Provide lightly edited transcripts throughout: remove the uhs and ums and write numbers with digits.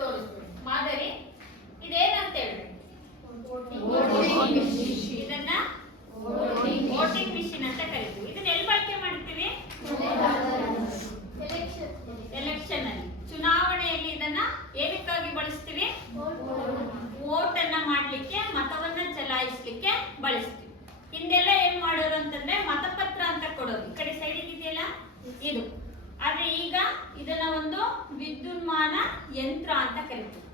ತೋರಿಸ್ತೀನಿ. ಮಾದರಿ ಇದೇನಂತ ಹೇಳ್ಬೇಕು? ಇದನ್ನ ವೋಟಿಂಗ್ ಮಿಷಿನ್ ಅಂತ ಕರಿತೀವಿ. ಇದನ್ನ ಎಲ್ಲಿ ಬಳಕೆ ಮಾಡ್ತೀವಿ? ಎಲೆಕ್ಷನ್ ಅಲ್ಲಿ, ಚುನಾವಣೆಯಲ್ಲಿ ಇದನ್ನ ಏನಕ್ಕಾಗಿ ಬಳಸ್ತೀವಿ? ವೋಟ್ ಅನ್ನ ಮಾಡ್ಲಿಕ್ಕೆ, ಮತವನ್ನ ಚಲಾಯಿಸ್ಲಿಕ್ಕೆ ಬಳಸ್ತೀವಿ. ಹಿಂದೆಲ್ಲ ಏನ್ ಮಾಡೋರು ಅಂತಂದ್ರೆ ಮತಪತ್ರ ಅಂತ ಕೊಡೋದು, ಈ ಕಡೆ ಸೈಡಿಗೆ ಇದೆಯಲ್ಲ ಇದು. ಆದ್ರೆ ಈಗ ಇದನ್ನ ಒಂದು ವಿದ್ಯುನ್ಮಾನ ಯಂತ್ರ ಅಂತ ಕರಿತೀವಿ.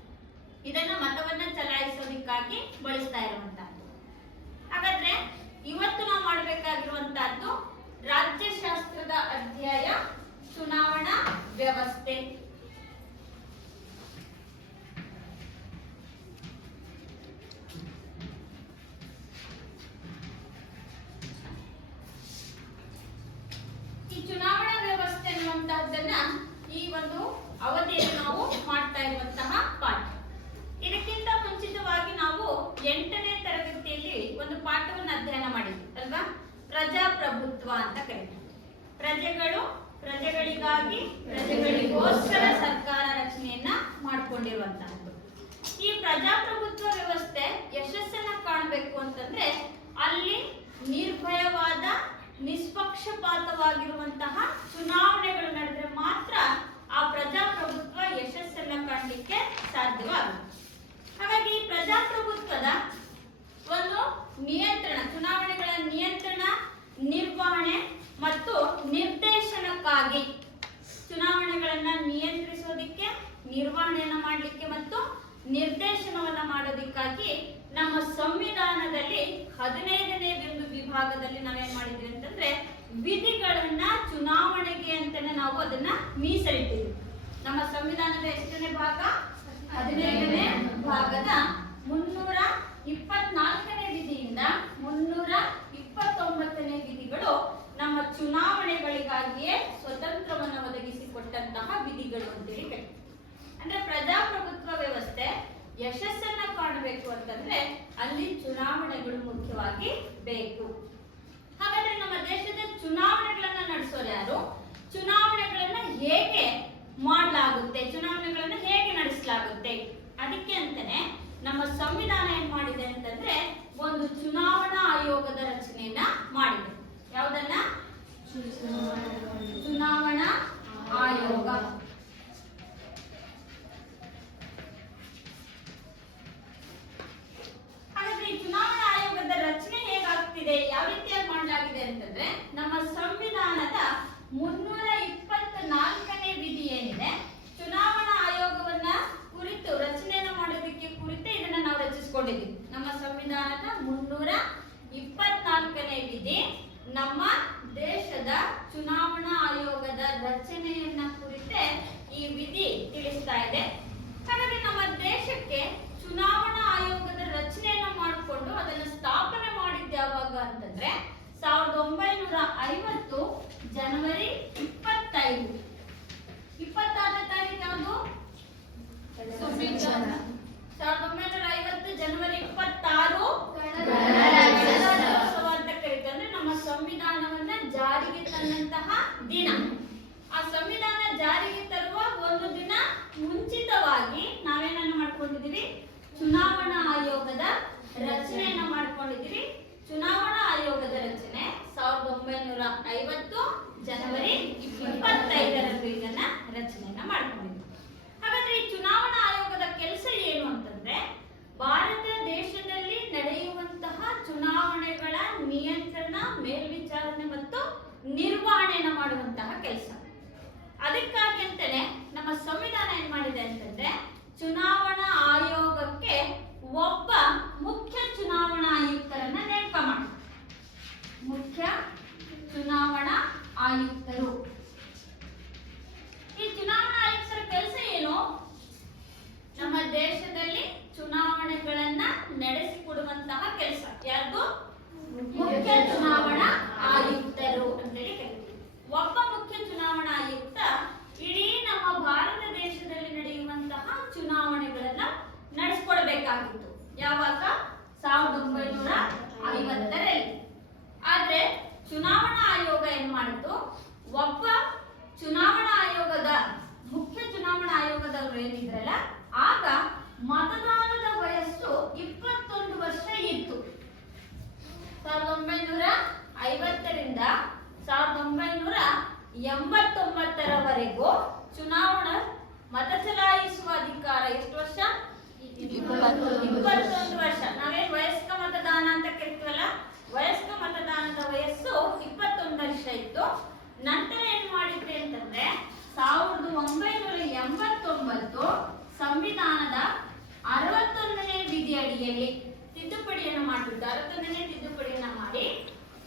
ಇದನ್ನ ಮತವನ್ನ ಚಲಾಯಿಸೋದಕ್ಕಾಗಿ ಬಳಸ್ತಾ ಇರುವಂತಹದ್ದು. ಹಾಗಾದ್ರೆ ಇವತ್ತು ನಾವು ಮಾಡಬೇಕಾಗಿರುವಂತಹದ್ದು ರಾಜ್ಯಶಾಸ್ತ್ರದ ಅಧ್ಯಾಯ ಚುನಾವಣಾ ವ್ಯವಸ್ಥೆ. ಈ ಚುನಾವಣಾ ವ್ಯವಸ್ಥೆ ಅನ್ನುವಂತಹದ್ದನ್ನ ಈ ಒಂದು ಅವಧಿಯಲ್ಲಿ ನಾವು ಮಾಡ್ತಾ ಇರುವಂತಹ ಪಾಠ. ಇದಕ್ಕಿಂತ ಮುಂಚಿತವಾಗಿ ನಾವು 8ನೇ ತರಗತಿಯಲ್ಲಿ ಒಂದು ಪಾಠವನ್ನು ಅಧ್ಯಯನ ಮಾಡಿದ್ವಿ ಅಲ್ವಾ? ಪ್ರಜಾಪ್ರಭುತ್ವ ಅಂತ ಕರೀತೀವಿ. ಪ್ರಜೆಗಳು ಪ್ರಜೆಗಳಿಗಾಗಿ, ಪ್ರಜೆಗಳಿಗೋಸ್ಕರ ಸರ್ಕಾರ ರಚನೆಯನ್ನ ಮಾಡಿಕೊಂಡಿರುವಂತಹದ್ದು. ಈ ಪ್ರಜಾಪ್ರಭುತ್ವ ವ್ಯವಸ್ಥೆ ಯಶಸ್ಸನ್ನ ಕಾಣಬೇಕು ಅಂತಂದ್ರೆ ಅಲ್ಲಿ ನಿರ್ಭಯವಾದ, ನಿಷ್ಪಕ್ಷಪಾತವಾಗಿರುವಂತಹ ಚುನಾವಣೆಗಳು ನಡೆದ್ರೆ ಮಾತ್ರ ಆ ಪ್ರಜಾಪ್ರಭುತ್ವ ಯಶಸ್ಸನ್ನ ಕಾಣಲಿಕ್ಕೆ ಸಾಧ್ಯವಾಗುತ್ತೆ. ಹಾಗಾಗಿ ಈ ಪ್ರಜಾಪ್ರಭುತ್ವದ ಒಂದು ನಿಯಂತ್ರಣ, ಚುನಾವಣೆಗಳ ನಿಯಂತ್ರಣ, ನಿರ್ವಹಣೆ ಮತ್ತು ನಿರ್ದೇಶನಕ್ಕಾಗಿ, ಚುನಾವಣೆಗಳನ್ನ ನಿಯಂತ್ರಿಸೋದಿಕ್ಕೆ, ನಿರ್ವಹಣೆಯನ್ನ ಮಾಡಲಿಕ್ಕೆ ಮತ್ತು ನಿರ್ದೇಶನವನ್ನ ಮಾಡೋದಕ್ಕಾಗಿ ನಮ್ಮ ಸಂವಿಧಾನದಲ್ಲಿ 15ನೇ ಒಂದು ವಿಭಾಗದಲ್ಲಿ ನಾವೇನ್ ಮಾಡಿದ್ವಿ ಅಂತಂದ್ರೆ ವಿಧಿಗಳನ್ನ ಚುನಾವಣೆಗೆ ಅಂತಾನೆ ನಾವು ಅದನ್ನ ಮೀಸಲಿಟ್ಟಿದ್ವಿ. ನಮ್ಮ ಸಂವಿಧಾನದ ಎಷ್ಟನೇ ಭಾಗ? 15ನೇ ಭಾಗದ 324ನೇ ವಿಧಿಯಿಂದ 329ನೇ ವಿಧಿಗಳು ನಮ್ಮ ಚುನಾವಣೆಗಳಿಗಾಗಿಯೇ ಸ್ವತಂತ್ರವನ್ನು ಒದಗಿಸಿಕೊಟ್ಟಂತಹ ವಿಧಿಗಳು ಅಂತೇಳಿ ಹೇಳ್ತೀವಿ. ಅಂದ್ರೆ ಪ್ರಜಾಪ್ರಭುತ್ವ ವ್ಯವಸ್ಥೆ ಯಶಸ್ಸನ್ನ ಕಾಣಬೇಕು ಅಂತಂದ್ರೆ ಅಲ್ಲಿ ಚುನಾವಣೆಗಳು ಮುಖ್ಯವಾಗಿ ಬೇಕು. ಹಾಗಾದ್ರೆ ನಮ್ಮ ದೇಶದ ಚುನಾವಣೆಗಳನ್ನ ನಡೆಸೋರು ಯಾರು? ಚುನಾವಣೆಗಳನ್ನ ಹೇಗೆ ಮಾಡಲಾಗುತ್ತೆ, ಚುನಾವಣೆಗಳನ್ನ ಹೇಗೆ ನಡೆಸಲಾಗುತ್ತೆ, ಅದಕ್ಕೆ ಅಂತಾನೆ ನಮ್ಮ ಸಂವಿಧಾನ ಏನ್ ಮಾಡಿದೆ ಅಂತಂದ್ರೆ ಒಂದು ಚುನಾವಣಾ ಆಯೋಗದ ರಚನೆಯನ್ನ ಮಾಡಿದೆ. ಯಾವುದನ್ನ? ಚುನಾವಣಾ ಆಯೋಗ. ಹಾಗಾದ್ರೆ ಈ ಚುನಾವಣಾ ಆಯೋಗದ ರಚನೆ ಹೇಗಾಗ್ತಿದೆ, ಯಾವ ರೀತಿಯಾಗಿ ಮಾಡಲಾಗಿದೆ ಅಂತಂದ್ರೆ ನಮ್ಮ ಸಂವಿಧಾನದ 324ನೇ ವಿಧಿ ಏನಿದೆ, ಚುನಾವಣಾ ಆಯೋಗವನ್ನ ಕುರಿತು ರಚನೆಯನ್ನು ಮಾಡೋದಕ್ಕೆ ಕುರಿತು ಇದನ್ನ ನಾವು ರಚಿಸಿಕೊಂಡಿದ್ದೀವಿ. ನಮ್ಮ ಸಂವಿಧಾನದ 324ನೇ ವಿಧಿ ನಮ್ಮ ದೇಶದ ಚುನಾವಣಾ ಆಯೋಗದ ರಚನೆಯನ್ನ ಕುರಿತೆ ಈ ವಿಧಿ ತಿಳಿಸ್ತಾ ಇದೆ. ಹಾಗಾಗಿ ನಮ್ಮ ದೇಶಕ್ಕೆ ಚುನಾವಣಾ ಆಯೋಗದ ರಚನೆಯನ್ನ ಮಾಡಿಕೊಂಡು ಅದನ್ನು ಸ್ಥಾಪನೆ ಮಾಡಿದ್ದು ಯಾವಾಗ ಅಂತಂದ್ರೆ 1950 ಜನವರಿ 25. 26ನೇ ತಾರೀಕು ಯಾವುದು? 1950 ಜನವರಿ 26 ಗಣರಾಜ್ಯೋತ್ಸವ ಅಂತ ಕರೀತಾರೆ. ಅಂದ್ರೆ ನಮ್ಮ ಸಂವಿಧಾನವನ್ನ ಜಾರಿಗೆ ತಂದಂತಹ ದಿನ. ಆ ಸಂವಿಧಾನ ಜಾರಿಗೆ ತರುವ ಒಂದು ದಿನ ಮುಂಚಿತವಾಗಿ ನಾವೇನನ್ನು ಮಾಡ್ಕೊಂಡಿದೀವಿ? ಚುನಾವಣಾ ಆಯೋಗದ ರಚನೆಯನ್ನ ಮಾಡ್ಕೊಂಡಿದೀವಿ. ಚುನಾವಣಾ ಆಯೋಗದ ರಚನೆ 1950 ಜನವರಿ 25ರಂದು ಇದನ್ನ ರಚನೆಯನ್ನ ಮಾಡ್ಕೊಂಡಿದ್ವಿ. ಹಾಗಾದ್ರೆ ಈ ಚುನಾವಣಾ ಆಯೋಗದ ಕೆಲಸ ಏನು ಅಂತಂದ್ರೆ ಭಾರತ ದೇಶದಲ್ಲಿ ನಡೆಯುವಂತಹ ಚುನಾವಣೆಗಳ ನಿಯಂತ್ರಣ, ಮೇಲ್ವಿಚಾರಣೆ ಮತ್ತು ನಿರ್ವಹಣೆಯನ್ನ ಮಾಡುವಂತಹ ಕೆಲಸ. ಅದಕ್ಕಾಗಿ ಅಂತಾನೆ ನಮ್ಮ ಸಂವಿಧಾನ ಏನ್ ಮಾಡಿದೆ ಅಂತಂದ್ರೆ ಚುನಾವಣಾ ಆಯೋಗಕ್ಕೆ ಒಬ್ಬ ಮುಖ್ಯ ಚುನಾವಣಾ ಆಯುಕ್ತರನ್ನ ನೇಮಕ ಮಾಡಿ. ಮುಖ್ಯ ಚುನಾವಣಾ ಆಯುಕ್ತರು. ಈ ಚುನಾವಣಾ ಆಯುಕ್ತರ ಕೆಲಸ ಏನು? ನಮ್ಮ ದೇಶದಲ್ಲಿ ಚುನಾವಣೆಗಳನ್ನ ನಡೆಸಿಕೊಡುವಂತಹ ಕೆಲಸ ಯಾರ್ದು? ಮುಖ್ಯ ಚುನಾವಣಾ ಆಯುಕ್ತರು ಅಂತೇಳಿ ಕರೀತೀವಿ. ಒಬ್ಬ ಮುಖ್ಯ ಚುನಾವಣಾ ಆಯುಕ್ತ ಇಡೀ ನಮ್ಮ ಭಾರತ ದೇಶದಲ್ಲಿ ನಡೆಯುವಂತಹ ಚುನಾವಣೆಗಳನ್ನ ನಡೆಸಿಕೊಡ್ಬೇಕಾಗಿತ್ತು. ಯಾವಾಗ? 1950ರಲ್ಲಿ. ಆದ್ರೆ ಚುನಾವಣಾ ಆಯೋಗ ಏನ್ ಮಾಡಿತು? ಒಬ್ಬ ಚುನಾವಣಾ ಆಯೋಗದ ಮುಖ್ಯ ಚುನಾವಣಾ ಆಯೋಗದವರು ಏನಿದ್ರಲ್ಲ ಆ ಮತದಾನದ ವಯಸ್ಸು 21 ವರ್ಷ ಇತ್ತು. 1950ರಿಂದ 1989ರವರೆಗೂ ಚುನಾವಣಾ ಮತ ಚಲಾಯಿಸುವ ಅಧಿಕಾರ ಎಷ್ಟು ವರ್ಷ? 21 ವರ್ಷ. ನಾವೇನ್ ವಯಸ್ಕ ಮತದಾನ ಅಂತ ಕರಿತೀವಲ್ಲ, ವಯಸ್ಕ ಮತದಾನದ ವಯಸ್ಸು 21 ವರ್ಷ ಇತ್ತು. ನಂತರ ಏನ್ ಮಾಡಿದ್ವಿ ಅಂತಂದ್ರೆ 1989 ಸಂವಿಧಾನದ 61ನೇ ವಿಧಿ ಅಡಿಯಲ್ಲಿ ತಿದ್ದುಪಡಿಯನ್ನು ಮಾಡಿದ್ದು. 61ನೇ ತಿದ್ದುಪಡಿಯನ್ನ ಮಾಡಿ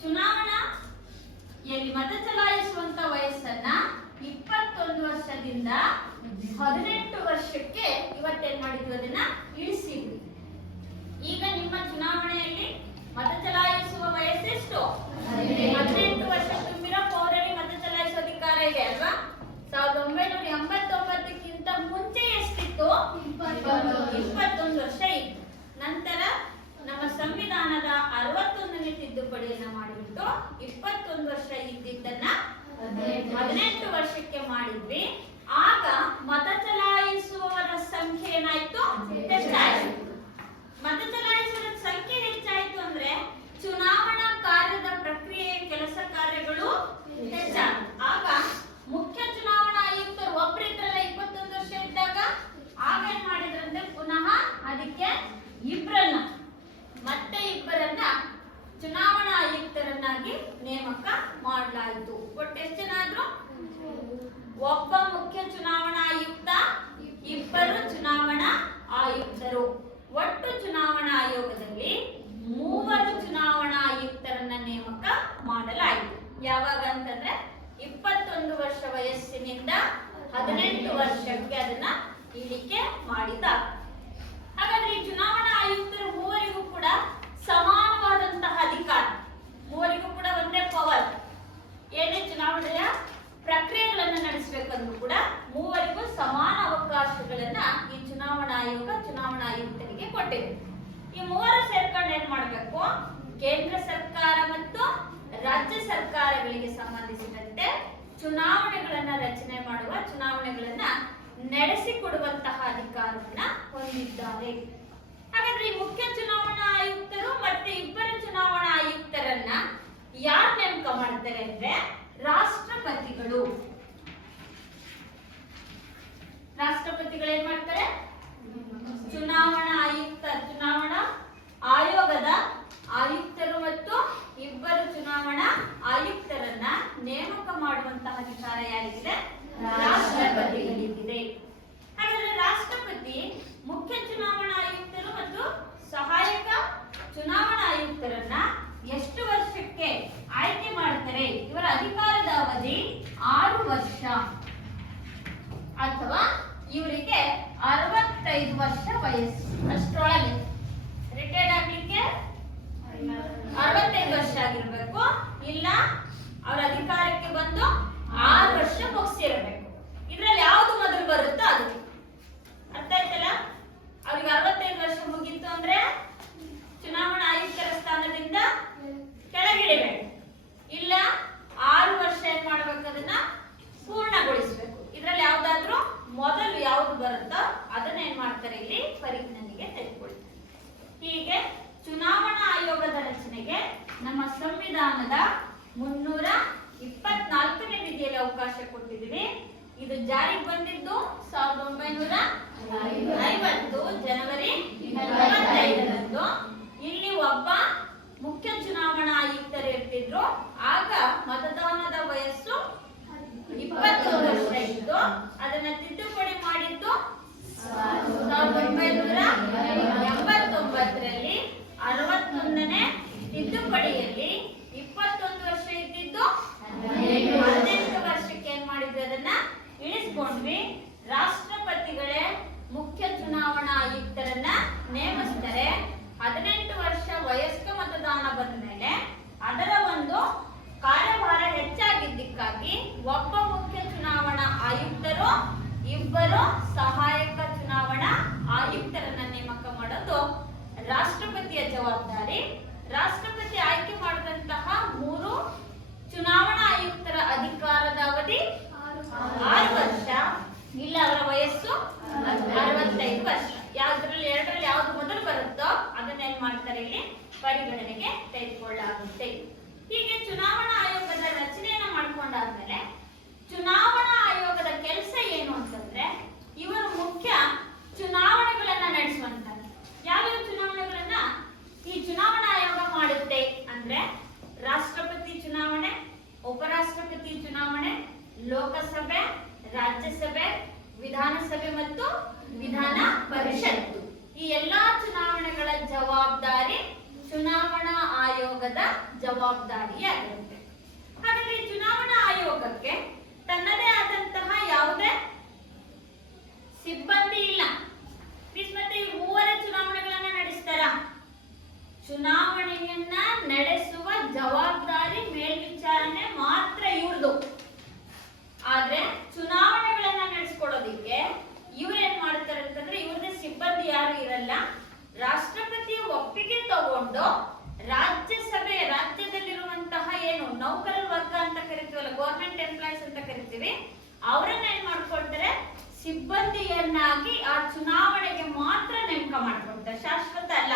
ಚುನಾವಣೆಯಲ್ಲಿ ಮತ ಚಲಾಯಿಸುವಂತ ವಯಸ್ಸನ್ನ 21 ವರ್ಷದಿಂದ 18 ವರ್ಷಕ್ಕೆ ಇವತ್ತೇನ್ ಮಾಡಿದ್ವಿ, ಅದನ್ನ ಇಳಿಸಿದ್ವಿ. ಈಗ ನಿಮ್ಮ ಚುನಾವಣೆಯಲ್ಲಿ ಮತ ಚಲಾಯಿಸುವ ವಯಸ್ಸೆಷ್ಟು? 18 ವರ್ಷ ತುಂಬಿರೋ ಪೌರರಿಗೆ ಮತ ಚಲಾಯಿಸುವ ಅಧಿಕಾರ ಇದೆ ಅಲ್ವಾ? 1989ಕ್ಕಿಂತ ಮುಂಚೆ ಎಷ್ಟಿತ್ತು? 21 ವರ್ಷ ಇತ್ತು. ನಂತರ ನಮ್ಮ ಸಂವಿಧಾನದ 61ನೇ ತಿದ್ದುಪಡಿಯನ್ನ ಮಾಡಿಬಿಟ್ಟು 21 ವರ್ಷ ಇದ್ದಿದ್ದನ್ನ 18 ವರ್ಷಕ್ಕೆ ಮಾಡಿದ್ವಿ. ಆಗ ಮತ ಚಲಾಯಿಸುವವರ ಸಂಖ್ಯೆ ಏನಾಯ್ತು? ಹೆಚ್ಚಾಯಿತು. ಮತ ಚಲಾಯಿಸುವ ಸಂಖ್ಯೆ ಹೆಚ್ಚಾಯಿತು ಅಂದ್ರೆ ಚುನಾವಣಾ ಕಾರ್ಯದ ಪ್ರಕ್ರಿಯೆಯ ಕೆಲಸ ಕಾರ್ಯಗಳು ಹೆಚ್ಚಾಯಿತು. ಆಗ ಮುಖ್ಯ ಚುನಾವಣಾ ಆಯುಕ್ತರು ಒಬ್ಬರಿದ್ರಲ್ಲ 21 ವರ್ಷ ಇದ್ದಾಗ, ಆಗ ಏನ್ ಮಾಡಿದ್ರಂದ್ರೆ ಪುನಃ ಅದಕ್ಕೆ ಇಬ್ಬರನ್ನ ಚುನಾವಣಾ ಆಯುಕ್ತರನ್ನಾಗಿ ನೇಮಕ ಮಾಡಲಾಯಿತು. ಒಟ್ಟು ಎಷ್ಟು ಜನ ಆದ್ರು? ಒಬ್ಬ ಮುಖ್ಯ ಚುನಾವಣಾ ಆಯುಕ್ತ, ಇಬ್ಬರು ಚುನಾವಣಾ ಆಯುಕ್ತರು. ಒಟ್ಟು ಚುನಾವಣಾ ಆಯೋಗದಲ್ಲಿ 3 ಚುನಾವಣಾ ಆಯುಕ್ತರನ್ನ ನೇಮಕ ಮಾಡಲಾಯಿತು. ಯಾವಾಗ ಅಂತಂದ್ರೆ 21 ವರ್ಷ ವಯಸ್ಸಿನಿಂದ 18 ವರ್ಷಕ್ಕೆ ಅದನ್ನ ಇಳಿಕೆ ಮಾಡಿದ. ಹಾಗಾದ್ರೆ ಈ ಚುನಾವಣಾ ಆಯುಕ್ತರು 3 ಕೂಡ ಸಮಾನವಾದಂತಹ ಅಧಿಕಾರ, 3 ಕೂಡ ಒಂದೇ ಪವರ್. ಏನೇ ಚುನಾವಣೆಯ ಪ್ರಕ್ರಿಯೆಗಳನ್ನು ನಡೆಸಬೇಕಂದ್ರೂ ಕೂಡ 3 ಸಮಾನ ಅವಕಾಶಗಳನ್ನ ಈ ಚುನಾವಣಾ ಆಯೋಗ ಚುನಾವಣಾ ಆಯುಕ್ತರಿಗೆ ಕೊಟ್ಟಿದೆ. ಈ 3 ಸೇರ್ಕೊಂಡು ಏನ್ ಮಾಡಬೇಕು? ಕೇಂದ್ರ ಸರ್ಕಾರ ಮತ್ತು ರಾಜ್ಯ ಸರ್ಕಾರಗಳಿಗೆ ಸಂಬಂಧಿಸಿದಂತೆ ಚುನಾವಣೆಗಳನ್ನ ರಚನೆ ಮಾಡುವ, ಚುನಾವಣೆಗಳನ್ನ ನಡೆಸಿಕೊಡುವಂತಹ ಅಧಿಕಾರವನ್ನ ಹೊಂದಿದ್ದಾರೆ. ಹಾಗಾದ್ರೆ ಈ ಮುಖ್ಯ ಚುನಾವಣಾ ಆಯುಕ್ತರು ಮತ್ತೆ ಇಬ್ಬರು ಚುನಾವಣಾ ಆಯುಕ್ತರನ್ನ ಯಾರು ನೇಮಕ ಮಾಡ್ತಾರೆ ಅಂದ್ರೆ ರಾಷ್ಟ್ರಪತಿಗಳು. ರಾಷ್ಟ್ರಪತಿಗಳು ಏನ್ ಮಾಡ್ತಾರೆ? ಚುನಾವಣಾ ಆಯುಕ್ತ, ಚುನಾವಣಾ ಆಯೋಗದ ಆಯುಕ್ತರು ಮತ್ತು ಇಬ್ಬರು ಚುನಾವಣಾ ಆಯುಕ್ತರನ್ನ ನೇಮಕ ಮಾಡುವಂತಹ ಅಧಿಕಾರ ಯಾರಿಗಿದೆ? ರಾಷ್ಟ್ರಪತಿಗಳಿಗಿದೆ. ಹಾಗಾದ್ರೆ ರಾಷ್ಟ್ರಪತಿ ಮುಖ್ಯ ಚುನಾವಣಾ ಆಯುಕ್ತರು ಮತ್ತು ಸಹಾಯಕ ಚುನಾವಣಾ ಆಯುಕ್ತರನ್ನ ಎಷ್ಟು ವರ್ಷಕ್ಕೆ ಆಯ್ಕೆ ಮಾಡ್ತಾರೆ? ಇವರ ಅಧಿಕಾರದ ಅವಧಿ 6 ವರ್ಷ ಅಥವಾ ಇವರಿಗೆ 65 ವರ್ಷ ವಯಸ್ಸು ಅಷ್ಟರೊಳಗೆ. ರಿಟೈರ್ಡ್ ಆಗ್ಲಿಕ್ಕೆ 65 ವರ್ಷ ಆಗಿರ್ಬೇಕು, ಇಲ್ಲ ಅವರ ಅಧಿಕಾರಕ್ಕೆ ಬಂದು 6 ವರ್ಷ ಮುಗಿಸಿರಬೇಕು. ಇದ್ರಲ್ಲಿ ಯಾವ್ದು ಮೊದಲು ಬರುತ್ತೋ ಅದು. ಅರ್ಥ ಆಯ್ತಲ್ಲ? ಅವ್ರಿಗೆ 65 ವರ್ಷ ಮುಗಿತ್ತು ಅಂದ್ರೆ ಚುನಾವಣಾ ಆಯುಕ್ತರ ಸ್ಥಾನದಿಂದ ಕೆಳಗಿಳಿಬೇಕು, ಇಲ್ಲ 6 ವರ್ಷ ಏನ್ ಮಾಡ್ಬೇಕು, ಅದನ್ನ ಪೂರ್ಣಗೊಳಿಸಬೇಕು. ಇದ್ರಲ್ಲಿ ಯಾವ್ದಾದ್ರು ಮೊದಲು ಯಾವ್ದು ಬರುತ್ತೋ ಅದನ್ನ ಏನ್ ಮಾಡ್ತಾರೆ, ಇಲ್ಲಿ ಪರಿಗಣನೆಗೆ ತೆಗೆದುಕೊಳ್ತಾರೆ. ಹೀಗೆ ಚುನಾವಣಾ ಆಯೋಗದ ರಚನೆಗೆ ನಮ್ಮ ಸಂವಿಧಾನದ 324ನೇ ವಿಧಿಯಲ್ಲಿ ಅವಕಾಶ ಕೊಟ್ಟಿದ್ದೀವಿ. ಇದು ಜಾರಿಗೆ ಬಂದಿದ್ದು 1950 ಜನವರಿ 25ರಂದು. ಇಲ್ಲಿ ಒಬ್ಬ ಮುಖ್ಯ ಚುನಾವಣಾ ಆಯುಕ್ತರು ಇರ್ತಿದ್ರು. ಆಗ ಮತದಾನದ ವಯಸ್ಸು 21 ವರ್ಷ ಇತ್ತು. ಅದನ್ನ ತಿದ್ದುಪಡಿ ಮಾಡಿದ್ದು 1989ರಲ್ಲಿ 61ನೇ ತಿದ್ದುಪಡಿಯಲ್ಲಿ 21 ವರ್ಷ ಇದ್ದಿದ್ದು 18 ವರ್ಷಕ್ಕೆ ಏನ್ ಮಾಡಿದ್ವಿ, ಅದನ್ನ ಇಳಿಸ್ಕೊಂಡ್ವಿ. ರಾಷ್ಟ್ರಪತಿಗಳೇ ಮುಖ್ಯ ಚುನಾವಣಾ ಆಯುಕ್ತರನ್ನ ನೇಮಿಸ್ತಾರೆ. 18 ವರ್ಷ ವಯಸ್ಕ ಮತದಾನ ಬಂದ ಮೇಲೆ ಅದರ ಒಂದು ಲೋಕಸಭೆ, ರಾಜ್ಯಸಭೆ, ವಿಧಾನಸಭೆ ಮತ್ತು ವಿಧಾನ ಪರಿಷತ್ತು. ಈ ಎಲ್ಲಾ ಚುನಾವಣೆಗಳ ಜವಾಬ್ದಾರಿ ಚುನಾವಣಾ ಆಯೋಗದ ಜವಾಬ್ದಾರಿಯಾಗಿರುತ್ತೆ. ಹಾಗಾದ್ರೆ ಈ ಚುನಾವಣಾ ಆಯೋಗಕ್ಕೆ ತನ್ನದೇ ಆದಂತಹ ಯಾವುದೇ ಸಿಬ್ಬಂದಿ ಇಲ್ಲ. ಮತ್ತೆ ಈ ಮೂವರೇ ಚುನಾವಣೆಗಳನ್ನ ನಡೆಸ್ತಾರ? ಚುನಾವಣೆಯನ್ನ ನಡೆಸುವ ಜವಾಬ್ದಾರಿ ಮೇಲ್ವಿಚಾರಣೆ ಮಾತ್ರ ಇವ್ರದು. ಆದ್ರೆ ಚುನಾವಣೆಗಳನ್ನ ನಡೆಸ್ಕೊಡೋದಿಕ್ಕೆ ಇವ್ರೇನ್ ಮಾಡ್ತಾರೆ ಅಂತಂದ್ರೆ ಇವ್ರದೇ ಸಿಬ್ಬಂದಿ ಯಾರು ಇರಲ್ಲ. ರಾಷ್ಟ್ರಪತಿಯ ಒಪ್ಪಿಗೆ ತಗೊಂಡು ರಾಜ್ಯಸಭೆ, ರಾಜ್ಯದಲ್ಲಿರುವಂತಹ ಏನು ನೌಕರರ ವರ್ಗ ಅಂತ ಕರಿತೀವಲ್ಲ, ಗೌರ್ಮೆಂಟ್ ಎಂಪ್ಲಾಯೀಸ್ ಅಂತ ಕರಿತೀವಿ, ಅವರನ್ನ ಏನ್ ಮಾಡ್ಕೊಳ್ತಾರೆ, ಸಿಬ್ಬಂದಿಯನ್ನಾಗಿ ಆ ಚುನಾವಣೆಗೆ ಮಾತ್ರ ನೇಮಕ ಮಾಡ್ಕೊಳ್ತಾರೆ. ಶಾಶ್ವತ ಅಲ್ಲ.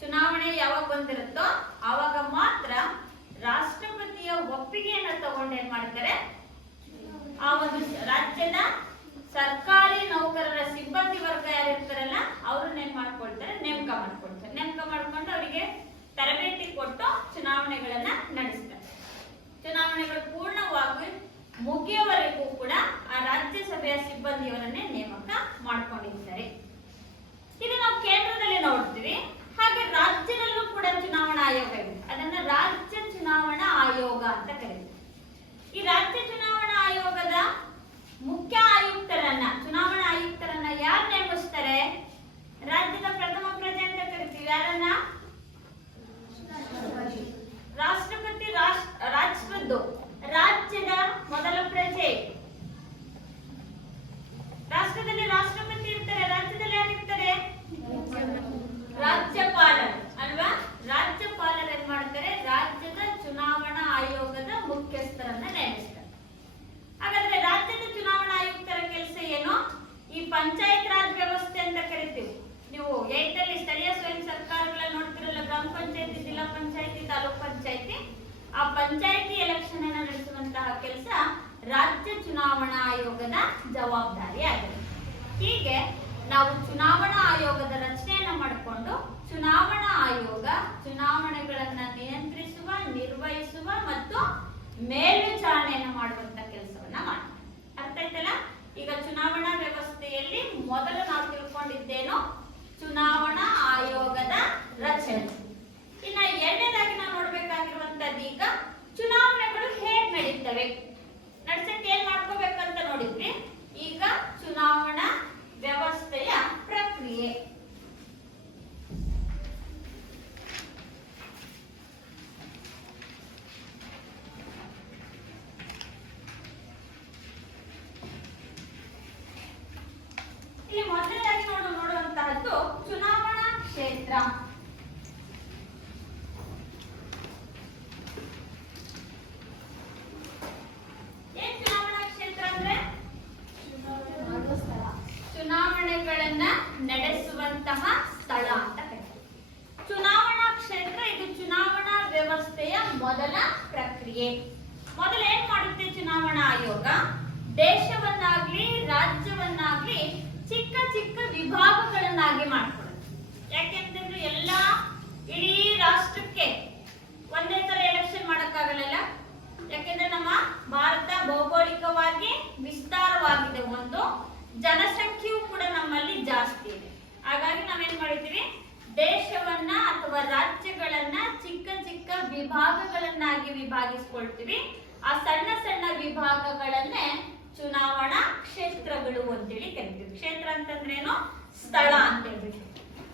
ಚುನಾವಣೆ ಯಾವಾಗ ಬಂದಿರುತ್ತೋ ಆವಾಗ ಮಾತ್ರ ರಾಷ್ಟ್ರಪತಿಯ ಒಪ್ಪಿಗೆಯನ್ನ ತಗೊಂಡು ಏನ್ ಮಾಡ್ತಾರೆ, ಆ ಒಂದು ರಾಜ್ಯದ ಸರ್ಕಾರಿ ನೌಕರರ ಸಿಬ್ಬಂದಿ ವರ್ಗ ಯಾರಿರ್ತಾರಲ್ಲ ಅವ್ರನ್ನ ಏನ್ ಮಾಡ್ಕೊಳ್ತಾರೆ, ನೇಮಕ ಮಾಡ್ಕೊಳ್ತಾರೆ. ನೇಮಕ ಮಾಡ್ಕೊಂಡು ಅವರಿಗೆ ತರಬೇತಿ ಕೊಟ್ಟು ಚುನಾವಣೆಗಳನ್ನ ನಡೆಸ್ತಾರೆ. ಚುನಾವಣೆಗಳು ಪೂರ್ಣವಾಗಿ ಮುಗಿಯುವವರೆಗೂ ಕೂಡ ಆ ರಾಜ್ಯಸಭೆಯ ಸಿಬ್ಬಂದಿಯವರನ್ನೇ ನೇಮಕ ಮಾಡ್ಕೊಂಡಿರ್ತಾರೆ. ಇದು ನಾವು ಕೇಂದ್ರದಲ್ಲಿ ನೋಡ್ತೀವಿ. ಹಾಗೆ ರಾಜ್ಯದಲ್ಲೂ ಕೂಡ ಚುನಾವಣಾ ಆಯೋಗ ಇದೆ. ಅದನ್ನ ರಾಜ್ಯ ಚುನಾವಣಾ ಆಯೋಗ ಅಂತ ಕರೀತೀವಿ. ಈ ರಾಜ್ಯ ಚುನಾವಣಾ ಆಯೋಗದ ಮುಖ್ಯ ಆಯುಕ್ತರನ್ನ, ಚುನಾವಣಾ ಆಯುಕ್ತರನ್ನ ಯಾರು ನೇಮಿಸ್ತಾರೆ? ರಾಜ್ಯದ ಪ್ರಥಮ ಪ್ರಜೆ ಅಂತ ಕರಿತೀವಿ. ಯಾರನ್ನ? ರಾಷ್ಟ್ರಪತಿ. ರಾಷ್ಟ್ರದ್ದು ರಾಜ್ಯದ ಮೊದಲ ಪ್ರಜೆ. ರಾಷ್ಟ್ರದಲ್ಲಿ ರಾಷ್ಟ್ರಪತಿ ಇರ್ತಾರೆ, ರಾಜ್ಯದಲ್ಲಿ ಯಾರಿರ್ತಾರೆ? ರಾಜ್ಯಪಾಲರು ಅಲ್ವಾ? ರಾಜ್ಯಪಾಲರು ಏನ್ ಮಾಡ್ತಾರೆ, ರಾಜ್ಯದ ಚುನಾವಣಾ ಆಯೋಗದ ಮುಖ್ಯಸ್ಥರನ್ನ ನೇಮಿಸ್ತಾರೆ. ಹಾಗಾದ್ರೆ ರಾಜ್ಯದ ಚುನಾವಣಾ ಆಯುಕ್ತರ ಕೆಲಸ ಏನು? ಈ ಪಂಚಾಯತ್ ರಾಜ್ ವ್ಯವಸ್ಥೆ ಅಂತ ಕರಿತೀವಿ. ನೀವು 8th ಅಲ್ಲಿ ಸ್ಥಳೀಯ ಸ್ವಯಂ ಸರ್ಕಾರಗಳಲ್ಲಿ ನೋಡ್ತಿರಲ್ಲ, ಗ್ರಾಮ ಪಂಚಾಯತಿ, ಜಿಲ್ಲಾ ಪಂಚಾಯತಿ, ತಾಲೂಕ್ ಪಂಚಾಯತಿ, ಆ ಪಂಚಾಯತಿ ಎಲೆಕ್ಷನ್ ಅನ್ನು ನಡೆಸುವಂತಹ ಕೆಲಸ ರಾಜ್ಯ ಚುನಾವಣಾ ಆಯೋಗದ ಜವಾಬ್ದಾರಿ ಆಗಿದೆ. ಹೀಗೆ ನಾವು ಚುನಾವಣಾ ಆಯೋಗದ ರಚನೆಯನ್ನ ಮಾಡಿಕೊಂಡು ಚುನಾವಣಾ ಆಯೋಗ ಚುನಾವಣೆಗಳನ್ನ ನಿಯಂತ್ರಿಸುವ, ನಿರ್ವಹಿಸುವ ಮತ್ತು ಮೇಲ್ವಿಚಾರಣೆಯನ್ನು ಮಾಡುವಂತ ಕೆಲಸವನ್ನ ಮಾಡ್ತಾರೆ. ಅರ್ಥ ಆಯ್ತಲ್ಲ? ಈಗ ಚುನಾವಣಾ ವ್ಯವಸ್ಥೆಯಲ್ಲಿ ಮೊದಲು ನಾವು ತಿಳ್ಕೊಂಡಿದ್ದೇನು? ಚುನಾವಣಾ ಆಯೋಗದ ರಚನೆ. ಇನ್ನ ಎರಡನೇದಾಗಿ ನಾವು ನೋಡ್ಬೇಕಾಗಿರುವಂತದ್ದು ಈಗ ಚುನಾವಣೆಗಳು ಹೇಗ್ ನಡೀತವೆ, ನಡ್ಸಕ್ಕೆ ಏನ್ ಮಾಡ್ಕೋಬೇಕಂತ ನೋಡಿದ್ವಿ. ಈಗ ಚುನಾವಣಾ ವ್ಯವಸ್ಥೆಯ ಪ್ರಕ್ರಿಯೆ. ಇಲ್ಲಿ ಮೊದಲನೇದಾಗಿ ನೋಡುವಂತಹದ್ದು ಚುನಾವಣಾ ಕ್ಷೇತ್ರ. ಏನ್ ಚುನಾವಣಾ ಕ್ಷೇತ್ರ ಅಂದ್ರೆ? ಚುನಾವಣೆಗಳನ್ನ ನಡೆಸುವಂತಹ ಸ್ಥಳ ಅಂತ ಕರೀತಾರೆ. ಚುನಾವಣಾ ಕ್ಷೇತ್ರ ಇದು ಚುನಾವಣಾ ವ್ಯವಸ್ಥೆಯ ಮೊದಲ ಪ್ರಕ್ರಿಯೆ. ಮೊದಲು ಏನ್ ಮಾಡುತ್ತೆ ಚುನಾವಣಾ ಆಯೋಗ? ದೇಶವನ್ನಾಗ್ಲಿ ರಾಜ್ಯವನ್ನಾಗ್ಲಿ ಚಿಕ್ಕ ಚಿಕ್ಕ ವಿಭಾಗಗಳನ್ನಾಗಿ ಮಾಡ್ಕೊಳ್ಳುತ್ತೆ. ಯಾಕೆಂತಂದ್ರೆ ಎಲ್ಲಾ ಇಡೀ ರಾಷ್ಟ್ರಕ್ಕೆ ಒಂದೇ ತರ ಎಲೆಕ್ಷನ್ ಮಾಡಕ್ಕಾಗಲ್ಲ. ಯಾಕೆಂದ್ರೆ ನಮ್ಮ ಭಾರತ ಭೌಗೋಳಿಕವಾಗಿ ವಿಸ್ತಾರವಾಗಿದೆ, ಒಂದು ಜನಸಂಖ್ಯೆಯೂ ಕೂಡ ನಮ್ಮಲ್ಲಿ ಜಾಸ್ತಿ ಇದೆ. ಹಾಗಾಗಿ ನಾವೇನ್ ಮಾಡಿದ್ದೀವಿ, ದೇಶವನ್ನ ಅಥವಾ ರಾಜ್ಯಗಳನ್ನ ಚಿಕ್ಕ ಚಿಕ್ಕ ವಿಭಾಗಗಳನ್ನಾಗಿ ವಿಭಾಗಿಸ್ಕೊಳ್ತೀವಿ. ಆ ಸಣ್ಣ ಸಣ್ಣ ವಿಭಾಗಗಳನ್ನೇ ಚುನಾವಣಾ ಕ್ಷೇತ್ರಗಳು ಅಂತೇಳಿ ಕರಿತೀವಿ. ಕ್ಷೇತ್ರ ಅಂತಂದ್ರೇನು? ಸ್ಥಳ ಅಂತ ಹೇಳ್ಬಿಟ್ಟು.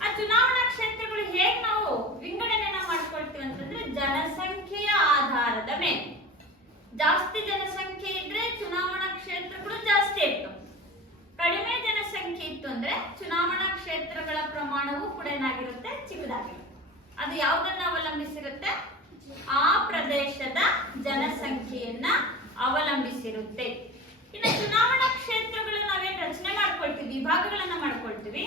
ಆ ಚುನಾವಣಾ ಕ್ಷೇತ್ರಗಳು ಹೇಗ್ ನಾವು ವಿಂಗಡಣೆನ ಮಾಡ್ಕೊಳ್ತೀವಿ ಅಂತಂದ್ರೆ ಜನಸಂಖ್ಯೆಯ ಆಧಾರದ ಮೇಲೆ. ಜಾಸ್ತಿ ಜನಸಂಖ್ಯೆ ಇದ್ರೆ ಚುನಾವಣಾ ಕ್ಷೇತ್ರಗಳು ಜಾಸ್ತಿ ಇರ್ತವೆ. ಕಡಿಮೆ ಜನಸಂಖ್ಯೆ ಇತ್ತು ಅಂದ್ರೆ ಚುನಾವಣಾ ಕ್ಷೇತ್ರಗಳ ಪ್ರಮಾಣವು ಕೂಡ ಏನಾಗಿರುತ್ತೆ, ಚಿಕ್ಕದಾಗಿರುತ್ತೆ. ಅದು ಯಾವುದನ್ನ ಅವಲಂಬಿಸಿರುತ್ತೆ? ಆ ಪ್ರದೇಶದ ಜನಸಂಖ್ಯೆಯನ್ನ ಅವಲಂಬಿಸಿರುತ್ತೆ. ಇನ್ನು ಚುನಾವಣಾ ಕ್ಷೇತ್ರಗಳನ್ನ ನಾವೇನ್ ರಚನೆ ಮಾಡ್ಕೊಳ್ತೀವಿ, ವಿಭಾಗಗಳನ್ನ ಮಾಡ್ಕೊಳ್ತೀವಿ.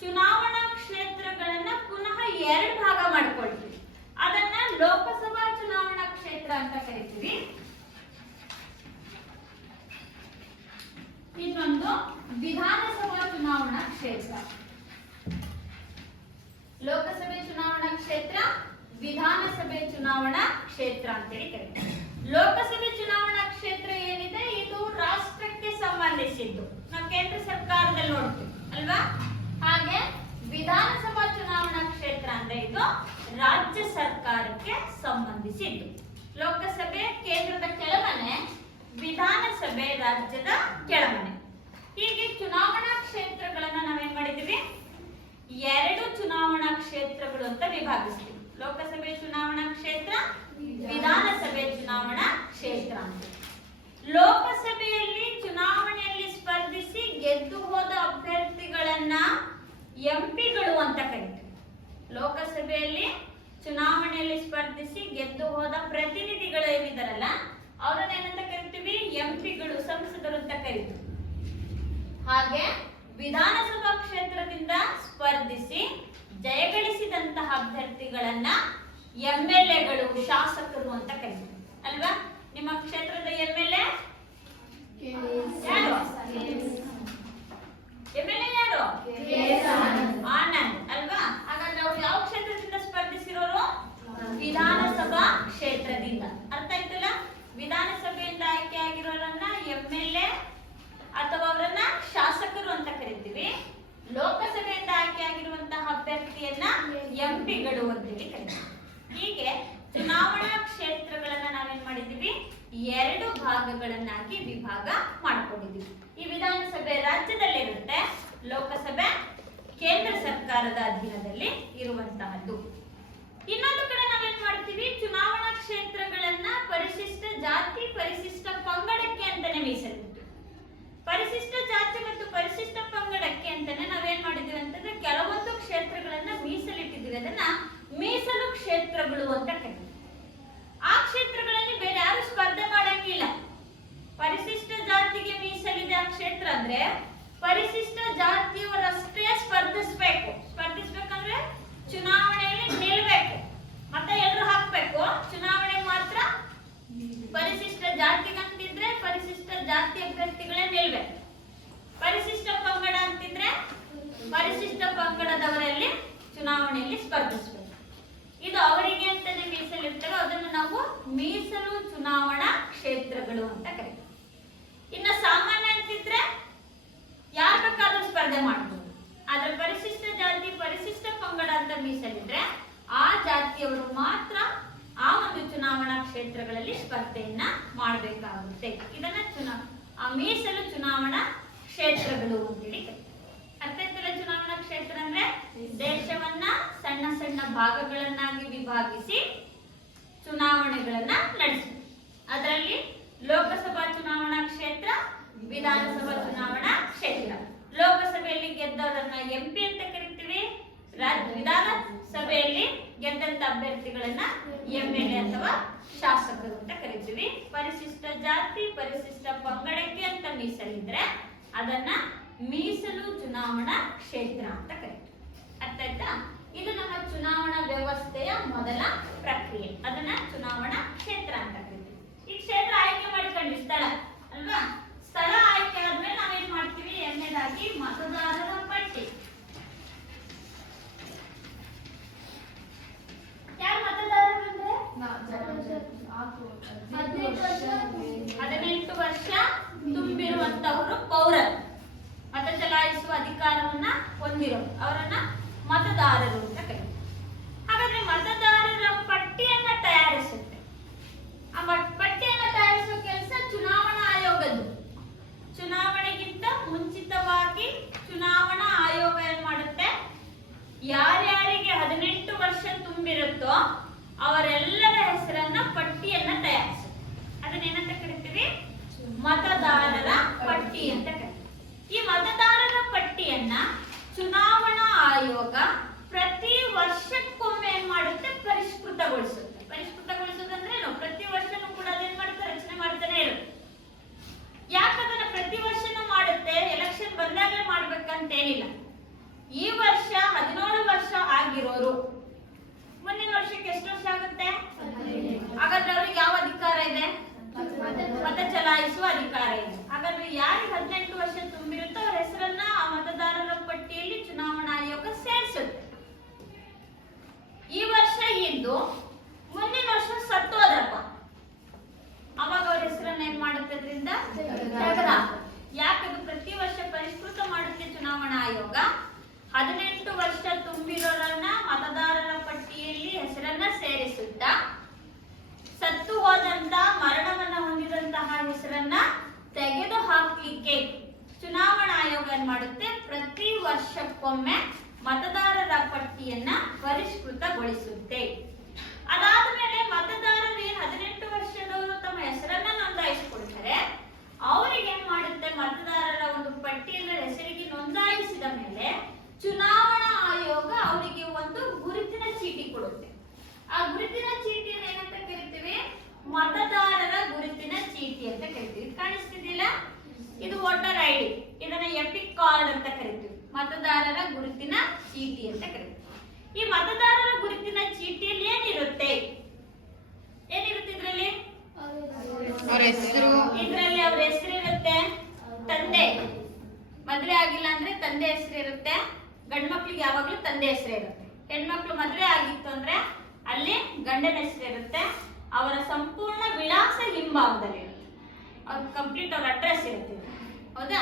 ಚುನಾವಣಾ ಕ್ಷೇತ್ರಗಳನ್ನ ಪುನಃ 2 ಭಾಗ ಮಾಡ್ಕೊಳ್ತೀವಿ. ಅದನ್ನ ಲೋಕಸಭಾ ಚುನಾವಣಾ ಕ್ಷೇತ್ರ ಅಂತ ಕರಿತೀವಿ. ಇನ್ನೊಂದು ವಿಧಾನಸಭಾ ಚುನಾವಣಾ ಕ್ಷೇತ್ರ. ಲೋಕಸಭೆ ಚುನಾವಣಾ ಕ್ಷೇತ್ರ, ವಿಧಾನಸಭೆ ಚುನಾವಣಾ ಕ್ಷೇತ್ರ ಅಂತೇಳಿ ಕರೀತಾರೆ. ಲೋಕಸಭೆ ಚುನಾವಣಾ ಕ್ಷೇತ್ರ ಏನಿದೆ ಇದು ಅಲ್ವಾ? ಹಾಗೆ ವಿಧಾನಸಭಾ ಚುನಾವಣಾ ಕ್ಷೇತ್ರ ಅಂದ್ರೆ ಇದು ರಾಜ್ಯ ಸರ್ಕಾರಕ್ಕೆ ಸಂಬಂಧಿಸಿದ್ದು. ಲೋಕಸಭೆ ಕೇಂದ್ರದ ಕೆಳಮನೆ, ವಿಧಾನಸಭೆ ರಾಜ್ಯದ ಕೆಳಮನೆ. ಹೀಗೆ ಚುನಾವಣಾ ಕ್ಷೇತ್ರಗಳನ್ನ ನಾವೇನ್ ಮಾಡಿದೀವಿ, 2 ಚುನಾವಣಾ ಕ್ಷೇತ್ರಗಳು ಅಂತ ವಿಭಾಗಿಸ್ತೀವಿ. ಲೋಕಸಭೆ ಚುನಾವಣಾ ಕ್ಷೇತ್ರ, ವಿಧಾನಸಭೆ ಚುನಾವಣಾ ಕ್ಷೇತ್ರ ಅಂತ. ಲೋಕಸಭೆಯಲ್ಲಿ ಚುನಾವಣೆಯಲ್ಲಿ ಸ್ಪರ್ಧಿಸಿ ಗೆದ್ದು ಹೋದ ಅಭ್ಯರ್ಥಿಗಳನ್ನ ಎಂಪಿಗಳು ಅಂತ ಕರೀತೀವಿ. ಲೋಕಸಭೆಯಲ್ಲಿ ಚುನಾವಣೆಯಲ್ಲಿ ಸ್ಪರ್ಧಿಸಿ ಗೆದ್ದು ಹೋದ ಪ್ರತಿನಿಧಿಗಳು ಏನಿದಾರಲ್ಲ ಅವರನ್ನ ಏನಂತ ಕರಿತೀವಿ, ಎಂಪಿಗಳು, ಸಂಸದರು ಅಂತ ಕರಿತೀವಿ. ಹಾಗೆ ವಿಧಾನಸಭಾ ಕ್ಷೇತ್ರದಿಂದ ಸ್ಪರ್ಧಿಸಿ ಜಯಗಳಿಸಿದಂತಹ ಅಭ್ಯರ್ಥಿಗಳನ್ನ ಎಂಎಲ್ಎಗಳು, ಶಾಸಕರು ಅಂತ ಕರೀತೀವಿ ಅಲ್ವಾ? ನಿಮ್ಮ ಕ್ಷೇತ್ರದ ಎಂಎಲ್ಎ ಯಾರು? ಎಂಎಲ್ಎ ಯಾರು? ಆನಂದ್ ಅಲ್ವಾ? ಹಾಗಾದ್ರೆ ಅವ್ರು ಯಾವ ಕ್ಷೇತ್ರದಿಂದ ಸ್ಪರ್ಧಿಸಿರೋರು? ವಿಧಾನಸಭಾ ಕ್ಷೇತ್ರದಿಂದ. ಅರ್ಥ ಆಯ್ತಲ್ಲ? ವಿಧಾನಸಭೆಯಿಂದ ಆಯ್ಕೆ ಆಗಿರೋರನ್ನ ಎಂಎಲ್ಎ ಅಥವಾ ಅವರನ್ನ ಶಾಸಕರು ಅಂತ ಕರಿತೀವಿ. ಲೋಕಸಭೆಯಿಂದ ಆಯ್ಕೆ ಆಗಿರುವಂತಹ ಅಭ್ಯರ್ಥಿಯನ್ನ ಎಂಪಿಗಳು ಅಂತೇಳಿ ಕರಿತೀವಿ. ಹೀಗೆ ಚುನಾವಣಾ ಕ್ಷೇತ್ರಗಳನ್ನ ನಾವೇನ್ ಮಾಡಿದೀವಿ, 2 ಭಾಗಗಳನ್ನಾಗಿ ವಿಭಾಗ ಮಾಡ್ಕೊಂಡಿದೀವಿ. ಈ ವಿಧಾನಸಭೆ ರಾಜ್ಯದಲ್ಲಿರುತ್ತೆ, ಲೋಕಸಭೆ ಕೇಂದ್ರ ಸರ್ಕಾರದ ಅಧೀನದಲ್ಲಿ ಇರುವಂತಹದ್ದು. ಇನ್ನೊಂದು ಕಡೆ ನಾವೇನ್ ಮಾಡ್ತೀವಿ, ಚುನಾವಣಾ ಕ್ಷೇತ್ರಗಳನ್ನ ಪರಿಶಿಷ್ಟ ಜಾತಿ, ಪರಿಶಿಷ್ಟ ಪಂಗಡಕ್ಕೆ ಅಂತಾನೆ ಮೀಸಲಿಡ್ತೀವಿ. ಪರಿಶಿಷ್ಟ ಜಾತಿ ಮತ್ತು ಪರಿಶಿಷ್ಟ ಪಂಗಡಕ್ಕೆ ಅಂತಾನೆ ನಾವೇನ್ ಮಾಡಿದೀವಿ ಅಂತಂದ್ರೆ ಕೆಲವೊಂದು ಕ್ಷೇತ್ರಗಳನ್ನ ಮೀಸಲಿಟ್ಟಿದ್ದೀವಿ. ಅದನ್ನ ಮೀಸಲು ಕ್ಷೇತ್ರಗಳು ಅಂತ ಕರೀತೀವಿ. ಆ ಕ್ಷೇತ್ರಗಳಲ್ಲಿ ಬೇರೆ ಯಾರು ಸ್ಪರ್ಧೆ ಮಾಡಂಗಿಲ್ಲ. ಪರಿಶಿಷ್ಟ ಜಾತಿಗೆ ಮೀಸಲಿದೆ ಆ ಕ್ಷೇತ್ರ ಅಂದ್ರೆ ಪರಿಶಿಷ್ಟ ಜಾತಿಯವರಷ್ಟೇ ಸ್ಪರ್ಧಿಸ್ಬೇಕಂದ್ರೆ ಚುನಾವಣೆಯಲ್ಲಿ ನಿಲ್ಬೇಕು, ಮತ್ತೆ ಎಲ್ಲರೂ ಹಾಕ್ಬೇಕು. ಚುನಾವಣೆ ಮಾತ್ರ ಪರಿಶಿಷ್ಟ ಜಾತಿಗಂತಿದ್ರೆ ಪರಿಶಿಷ್ಟ ಜಾತಿ ಅಭ್ಯರ್ಥಿಗಳೇ ನಿಲ್ಬೇಕು. ಪರಿಶಿಷ್ಟ ಪಂಗಡ ಅಂತಿದ್ರೆ ಪರಿಶಿಷ್ಟ ಪಂಗಡದವರಲ್ಲಿ ಚುನಾವಣೆಯಲ್ಲಿ ಸ್ಪರ್ಧಿಸಬೇಕು. ಇದು ಅವರಿಗೆ ಅಂತಾನೆ ಮೀಸಲಿರ್ತವೆ. ಅದನ್ನು ನಾವು ಮೀಸಲು ಚುನಾವಣಾ ಕ್ಷೇತ್ರಗಳು ಅಂತ ಕರೀತೀವಿ. ಇನ್ನು ಸಾಮಾನ್ಯ ಅಂತಿದ್ರೆ ಯಾರು ಬೇಕಾದ್ರೂ ಸ್ಪರ್ಧೆ ಮಾಡಬಹುದು. ಆದ್ರೆ ಪರಿಶಿಷ್ಟ ಜಾತಿ, ಪರಿಶಿಷ್ಟ ಪಂಗಡ ಅಂತ ಮೀಸಲಿದ್ರೆ ಆ ಜಾತಿಯವರು ಮಾತ್ರ ಆ ಒಂದು ಚುನಾವಣಾ ಕ್ಷೇತ್ರಗಳಲ್ಲಿ ಸ್ಪರ್ಧೆಯನ್ನ ಮಾಡಬೇಕಾಗುತ್ತೆ. ಇದನ್ನ ಮೀಸಲು ಚುನಾವಣಾ ಕ್ಷೇತ್ರಗಳು ಅಂತೇಳಿ ಕರೀತೀವಿ. ಅರ್ಥ ಆಯ್ತಲ್ಲ? ಚುನಾವಣಾ ಕ್ಷೇತ್ರ ಅಂದ್ರೆ ದೇಶವನ್ನ ಸಣ್ಣ ಸಣ್ಣ ಭಾಗಗಳನ್ನಾಗಿ ವಿಭಾಗಿಸಿ ಚುನಾವಣೆಗಳನ್ನ ನಡೆಸುತ್ತೆ. ಅದರಲ್ಲಿ ಲೋಕಸಭಾ ಚುನಾವಣಾ ಕ್ಷೇತ್ರ, ವಿಧಾನಸಭಾ ಚುನಾವಣಾ ಕ್ಷೇತ್ರ. ಲೋಕಸಭೆಯಲ್ಲಿ ಗೆದ್ದವರನ್ನ ಎಂಪಿ ಅಂತ ಕರಿತೀವಿ. ವಿಧಾನಸಭೆಯಲ್ಲಿ ಗೆದ್ದಂತ ಅಭ್ಯರ್ಥಿಗಳನ್ನ ಎಂಎಲ್ಎ ಅಥವಾ ಶಾಸಕರು ಅಂತ ಕರಿತೀವಿ. ಪರಿಶಿಷ್ಟ ಜಾತಿ, ಪರಿಶಿಷ್ಟ ಪಂಗಡಕ್ಕೆ ಅಂತ ಮೀಸಲಿದ್ರೆ ಅದನ್ನ ಮೀಸಲು ಚುನಾವಣಾ ಕ್ಷೇತ್ರ ಅಂತ ಕರೀತೀವಿ. ಅರ್ಥ ಆಯ್ತಾ? ಇದು ನಮ್ಮ ಚುನಾವಣಾ ವ್ಯವಸ್ಥೆಯ ಮೊದಲ ಪ್ರಕ್ರಿಯೆ. ಅದನ್ನ ಚುನಾವಣಾ ಕ್ಷೇತ್ರ ಅಂತ ಕರೀತೀವಿ. ಈ ಕ್ಷೇತ್ರ ಆಯ್ಕೆ ಮಾಡ್ಕೊಂಡ್ವಿ, ಸ್ಥಳ ಅಲ್ವಾ? ಸ್ಥಳ ಆಯ್ಕೆ ಆದ್ಮೇಲೆ ನಾವೇನ್ ಮಾಡ್ತೀವಿ, ಎರಡನೇದಾಗಿ ಮತದಾರರ ಪಟ್ಟಿ. ಯಾರು ಮತದಾರರು ಅಂದ್ರೆ 18 ವರ್ಷ ತುಂಬಿರುವಂತವರು ಪೌರರು, ಮತ ಚಲಾಯಿಸುವ ಅಧಿಕಾರವನ್ನ ಹೊಂದಿರೋರು, ಅವರನ್ನ ಮತದಾರರು ಅಂತ ಕರೀತೀವಿ. ಹಾಗಾದ್ರೆ ಮತದಾರರ ಪಟ್ಟಿಯನ್ನ ತಯಾರಿಸುತ್ತೆ. ಆ ಪಟ್ಟಿಯನ್ನ ತಯಾರಿಸುವ ಕೆಲಸ ಚುನಾವಣಾ ಆಯೋಗದ್ದು. ಚುನಾವಣೆಗಿಂತ ಮುಂಚಿತವಾಗಿ ಚುನಾವಣಾ ಆಯೋಗ ಏನ್ ಮಾಡುತ್ತೆ, ಯಾರ್ಯಾರಿಗೆ 18 ವರ್ಷ ತುಂಬಿರುತ್ತೋ ಅವರೆಲ್ಲರ ಹೆಸರನ್ನ ಪಟ್ಟಿಯನ್ನ ತಯಾರಿಸುತ್ತೆ. ಅದನ್ನೇನಂತ ಕರಿತೀವಿ, ಮತದಾರರ ಪಟ್ಟಿ ಅಂತ ಕರಿತೀವಿ. ಈ ಮತದಾರರ ಪಟ್ಟಿಯನ್ನ ಚುನಾವಣಾ ಆಯೋಗ ಪ್ರತಿ ವರ್ಷಕ್ಕೊಮ್ಮೆ ಏನ್ ಮಾಡುತ್ತೆ, ಹೋದಂತ ಮರಣವನ್ನ ಹೊಂದಿದಂತಹ ಹೆಸರನ್ನ ತೆಗೆದು ಹಾಕಲಿಕ್ಕೆ ಚುನಾವಣಾ ಆಯೋಗ ಏನ್ ಮಾಡುತ್ತೆ, ಪ್ರತಿ ವರ್ಷಕ್ಕೊಮ್ಮೆ ಮತದಾರರ ಪಟ್ಟಿಯನ್ನ ಪರಿಷ್ಕೃತಗೊಳಿಸುತ್ತೆ. ಅದಾದ್ಮೇಲೆ ಮತದಾರರು 18 ವರ್ಷದವರು ತಮ್ಮ ಹೆಸರನ್ನ ನೋಂದಾಯಿಸಿಕೊಳ್ತಾರೆ. ಅವರಿಗೆ ಏನ್ ಮಾಡುತ್ತೆ, ಮತದಾರರ ಒಂದು ಪಟ್ಟಿಯಲ್ಲಿ ಹೆಸರಿಗೆ ನೋಂದಾಯಿಸಿದ ಮೇಲೆ ಚುನಾವಣಾ ಆಯೋಗ ಅವರಿಗೆ ಒಂದು ಗುರುತಿನ ಚೀಟಿ ಕೊಡುತ್ತೆ. ಆ ಗುರುತಿನ ಚೀಟಿಯನ್ನು ಏನಂತ ಕರಿತೀವಿ, ಮತದಾರರ ಗುರುತಿನ ಚೀಟಿ ಅಂತ ಕರಿತೀವಿ. ಕಾಣಿಸ್ತಿದ್ದಿಲ್ಲ, ಇದು ವೋಟರ್ ಐಡಿ, ಇದನ್ನ ಎಪಿಕ್ ಕಾರ್ಡ್ ಅಂತ ಕರಿತೀವಿ. ಮತದಾರರ ಗುರುತಿನ ಚೀಟಿ ಅಂತ ಕರಿತೀವಿ. ಈ ಮತದಾರರ ಗುರುತಿನ ಚೀಟಿಯಲ್ಲಿ ಏನಿರುತ್ತೆ, ಇದರಲ್ಲಿ ಇದರಲ್ಲಿ ಅವ್ರ ಹೆಸರು ಇರುತ್ತೆ, ತಂದೆ ಮದ್ವೆ ಆಗಿಲ್ಲ ಅಂದ್ರೆ ತಂದೆ ಹೆಸರು ಇರುತ್ತೆ. ಗಂಡ್ ಮಕ್ಳಿಗೆ ಯಾವಾಗ್ಲೂ ತಂದೆ ಹೆಸರು ಇರುತ್ತೆ. ಹೆಣ್ಮಕ್ಳು ಮದ್ವೆ ಆಗಿತ್ತು ಅಂದ್ರೆ ಅಲ್ಲಿ ಗಂಡನ ಹೆಸರು ಇರುತ್ತೆ. ಅವರ ಸಂಪೂರ್ಣ ವಿಳಾಸ ಹಿಂಭಾಗದಲ್ಲಿ ಇರುತ್ತೆ, ಅವ್ರ ಕಂಪ್ಲೀಟ್ ಅವ್ರ ಅಡ್ರೆಸ್ ಇರುತ್ತೆ. ಹೌದಾ?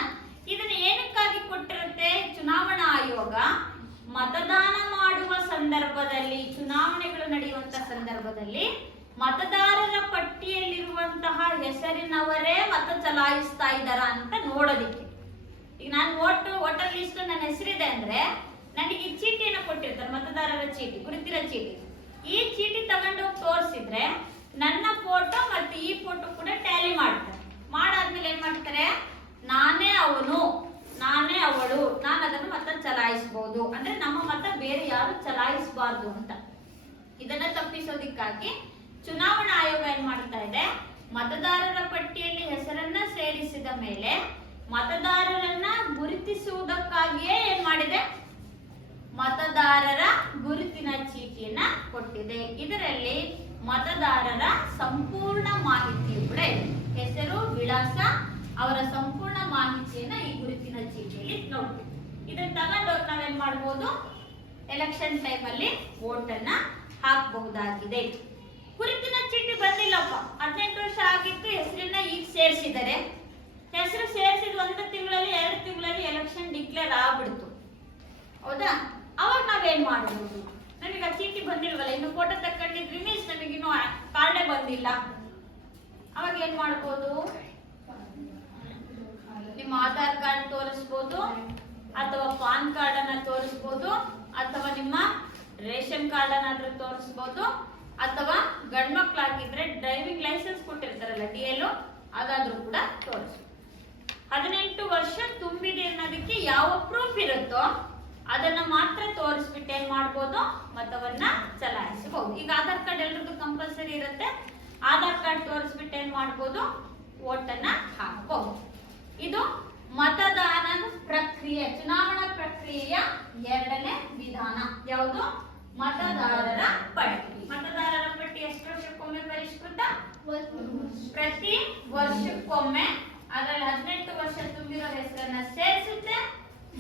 ಇದನ್ನ ಏನಕ್ಕಾಗಿ ಕೊಟ್ಟಿರುತ್ತೆ, ಚುನಾವಣಾ ಆಯೋಗ ಮತದಾನ ಮಾಡುವ ಸಂದರ್ಭದಲ್ಲಿ, ಚುನಾವಣೆಗಳು ನಡೆಯುವಂತಹ ಸಂದರ್ಭದಲ್ಲಿ ಮತದಾರರ ಪಟ್ಟಿಯಲ್ಲಿರುವಂತಹ ಹೆಸರಿನವರೇ ಮತ ಚಲಾಯಿಸ್ತಾ ಇದ್ದಾರ ಅಂತ ನೋಡೋದಿಕ್ಕೆ. ಈಗ ನಾನು ವೋಟರ್ ಲಿಸ್ಟ್ ನನ್ನ ಹೆಸರಿದೆ ಅಂದ್ರೆ ನನಗೆ ಈ ಚೀಟಿಯನ್ನು ಕೊಟ್ಟಿರ್ತಾರೆ, ಮತದಾರರ ಚೀಟಿ, ಗುರುತಿನ ಚೀಟಿ. ಈ ಚೀಟಿ ತಗೊಂಡು ತೋರಿಸಿದ್ರೆ ನನ್ನ ಫೋಟೋ ಮತ್ತೆ ಈ ಫೋಟೋ ಕೂಡ ಟ್ಯಾಲಿ ಮಾಡ್ತಾರೆ. ಮಾಡಾದ್ಮೇಲೆ ಏನ್ ಮಾಡ್ತಾರೆ, ನಾನೇ ಅವನು, ನಾನೇ ಅವಳು, ನಾನು ಅದನ್ನು ಮತ ಚಲಾಯಿಸಬಹುದು, ಅಂದ್ರೆ ನಮ್ಮ ಮತ ಬೇರೆ ಯಾರು ಚಲಾಯಿಸಬಾರ್ದು ಅಂತ. ಇದನ್ನ ತಪ್ಪಿಸೋದಿಕ್ಕಾಗಿ ಚುನಾವಣಾ ಆಯೋಗ ಏನ್ ಮಾಡ್ತಾ ಇದೆ, ಮತದಾರರ ಪಟ್ಟಿಯಲ್ಲಿ ಹೆಸರನ್ನ ಸೇರಿಸಿದ ಮೇಲೆ ಮತದಾರರನ್ನ ಗುರುತಿಸುವುದಕ್ಕಾಗಿಯೇ ಏನ್ ಮಾಡಿದೆ, ಮತದಾರರ ಗುರುತಿನ ಚೀಟಿಯನ್ನ ಕೊಟ್ಟಿದೆ. ಇದರಲ್ಲಿ ಮತದಾರರ ಸಂಪೂರ್ಣ ಮಾಹಿತಿ ಕೂಡ ಇದೆ. ಹೆಸರು, ವಿಳಾಸ, ಅವರ ಸಂಪೂರ್ಣ ಮಾಹಿತಿಯನ್ನ ಈ ಗುರುತಿನ ಚೀಟಿಯಲ್ಲಿ ನೋಡ್ತೀವಿ. ಇದನ್ನ ತಗೊಂಡು ನಾವೇನ್ ಮಾಡಬಹುದು, ಎಲೆಕ್ಷನ್ ಟೈಮ್ ಅಲ್ಲಿ ವೋಟ್ ಅನ್ನ ಹಾಕಬಹುದಾಗಿದೆ. ಗುರುತಿನ ಚೀಟಿ ಬಂದಿಲ್ಲಪ್ಪ, 18 ವರ್ಷ ಆಗಿತ್ತು, ಹೆಸರನ್ನ ಈಗ ಸೇರಿಸಿದ್ದಾರೆ. ಹೆಸರು ಸೇರಿಸಿದ 1 ತಿಂಗಳಲ್ಲಿ 2 ತಿಂಗಳಲ್ಲಿ ಎಲೆಕ್ಷನ್ ಡಿಕ್ಲೇರ್ ಆಗ್ಬಿಡ್ತು. ಹೌದಾ? ಅವಾಗ ನಾವೇನ್ ಮಾಡಬಹುದು, ನಮಗೆ ಆ ಚೀಟಿ ಬಂದಿಲ್ವಲ್ಲ, ಇನ್ನು ಫೋಟೋ ತಕೊಂಡಿದ್ವಿ ಮೀನ್ಸ್ ನಮಗಿನ್ನು ಕಾರ್ಡೇ ಬಂದಿಲ್ಲ. ಅವಾಗ ಏನ್ ಮಾಡ್ಬೋದು, ನಿಮ್ಮ ಆಧಾರ್ ಕಾರ್ಡ್ ತೋರಿಸ್ಬೋದು, ಅಥವಾ ಪಾನ್ ಕಾರ್ಡ್ ಅನ್ನ ತೋರಿಸ್ಬೋದು, ಅಥವಾ ನಿಮ್ಮ ರೇಷನ್ ಕಾರ್ಡ್ ಅನ್ನಾದ್ರೂ ತೋರಿಸ್ಬೋದು, ಅಥವಾ ಗಂಡ್ಮಕ್ಳಾಗಿದ್ರೆ ಡ್ರೈವಿಂಗ್ ಲೈಸೆನ್ಸ್ ಕೊಟ್ಟಿರ್ತಾರಲ್ಲ DL, ಅದಾದ್ರೂ ಕೂಡ ತೋರಿಸ್ಬೋದು. 18 ವರ್ಷ ತುಂಬಿದೆ ಅನ್ನೋದಕ್ಕೆ ಯಾವ ಪ್ರೂಫ್ ಇರುತ್ತೋ ಅದನ್ನ ಮಾತ್ರ ತೋರಿಸ್ಬಿಟ್ಟು ಏನ್ ಮಾಡ್ಬೋದು, ಮತವನ್ನ ಚಲಾಯಿಸಬಹುದು. ಈಗ ಆಧಾರ್ ಕಾರ್ಡ್ ಎಲ್ರಿಗೂ ಕಂಪಲ್ಸರಿ ಇರುತ್ತೆ. ಆಧಾರ್ ಕಾರ್ಡ್ ತೋರಿಸ್ಬಿಟ್ಟು ಏನ್ ಮಾಡ್ಬೋದು, ವೋಟ್ ಅನ್ನ ಹಾಕಬಹುದು. ಇದು ಮತದಾನದ ಪ್ರಕ್ರಿಯೆ, ಚುನಾವಣಾ ಪ್ರಕ್ರಿಯೆಯ 2ನೇ ವಿಧಾನ. ಯಾವುದು? ಮತದಾರರ ಪಟ್ಟಿ. ಮತದಾರರ ಪಟ್ಟಿ ಎಷ್ಟು ವರ್ಷಕ್ಕೊಮ್ಮೆ ಪರಿಷ್ಕೃತ? ಪ್ರತಿ ವರ್ಷಕ್ಕೊಮ್ಮೆ. ಅದರಲ್ಲಿ 18 ವರ್ಷ ತುಂಬಿರೋ ಹೆಸರನ್ನ ಸೇರಿಸುತ್ತೆ,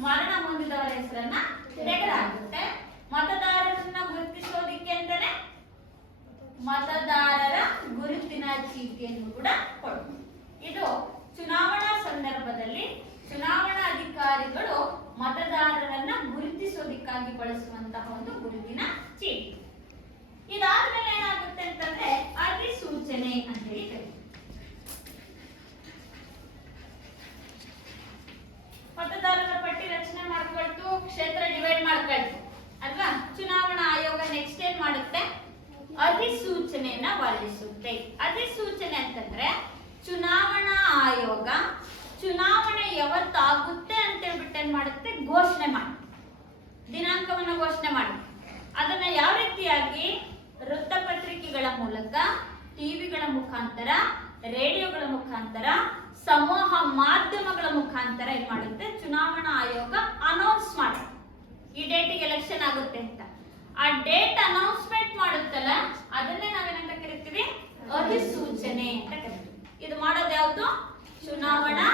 ಮರಣ ಹೊಂದಿದವರ ಹೆಸರನ್ನ ತೆಗೆದುಹಾಕುತ್ತೆ. ಮತದಾರರನ್ನ ಗುರುತಿಸೋದಿಕ್ಕೆ ಅಂತಾನೆ ಮತದಾರರ ಗುರುತಿನ ಚೀಟಿಯನ್ನು ಕೂಡ ಕೊಡ್ತಾರೆ. ಇದು ಚುನಾವಣಾ ಸಂದರ್ಭದಲ್ಲಿ ಚುನಾವಣಾ ಅಧಿಕಾರಿಗಳು ಮತದಾರರನ್ನ ಗುರುತಿಸೋದಿಕ್ಕಾಗಿ ಬಳಸುವಂತಹ ಒಂದು ಗುರುತಿನ ಚೀಟಿ. ಇದಾದ್ಮೇಲೆ ಏನಾಗುತ್ತೆ ಅಂತಂದ್ರೆ ಅಧಿಸೂಚನೆ ಅಂತ ಹೇಳಿ ಕರೀತಾರೆ. ಮತದಾರರ ಪಟ್ಟಿ ರಚನೆ ಮಾಡ್ಕೊಳ್ತು, ಕ್ಷೇತ್ರ ಡಿವೈಡ್ ಮಾಡ್ಕೊಳ್ತು ಅಲ್ವಾ? ಚುನಾವಣಾ ಆಯೋಗ ನೆಕ್ಸ್ಟ್ ಏನ್ ಮಾಡುತ್ತೆ, ಅಧಿಸೂಚನೆಯನ್ನ ಹೊರಡಿಸುತ್ತೆ. ಅಧಿಸೂಚನೆ ಅಂತಂದ್ರೆ ಚುನಾವಣಾ ಆಯೋಗ ಚುನಾವಣೆ ಯಾವತ್ತಾಗುತ್ತೆ ಅಂತ ಹೇಳ್ಬಿಟ್ಟು ಏನ್ ಮಾಡುತ್ತೆ, ಘೋಷಣೆ ಮಾಡುತ್ತೆ, ದಿನಾಂಕವನ್ನ ಘೋಷಣೆ ಮಾಡುತ್ತೆ. ಅದನ್ನ ಯಾವ ರೀತಿಯಾಗಿ, ವೃತ್ತಪತ್ರಿಕೆಗಳ ಮೂಲಕ, ಟಿವಿಗಳ ಮುಖಾಂತರ, ರೇಡಿಯೋಗಳ ಮುಖಾಂತರ, ಸಮೂಹ ಮಾಧ್ಯಮಗಳ ಮುಖಾಂತರ ಏನ್ ಮಾಡುತ್ತೆ, ಚುನಾವಣಾ ಆಯೋಗ ಅನೌನ್ಸ್ ಮಾಡುತ್ತೆ ಈ ಡೇಟಿಗೆ ಎಲೆಕ್ಷನ್ ಆಗುತ್ತೆ ಅಂತ. ಆ ಡೇಟ್ ಅನೌನ್ಸ್ಮೆಂಟ್ ಮಾಡುತ್ತಲ್ಲ, ಅದನ್ನೇ ನಾವೇನಂತ ಕರಿತೀವಿ, ಅಧಿಸೂಚನೆ ಅಂತ ಕರಿತೀವಿ. ಇದು ಮಾಡೋದು ಯಾವುದು, ಚುನಾವಣಾ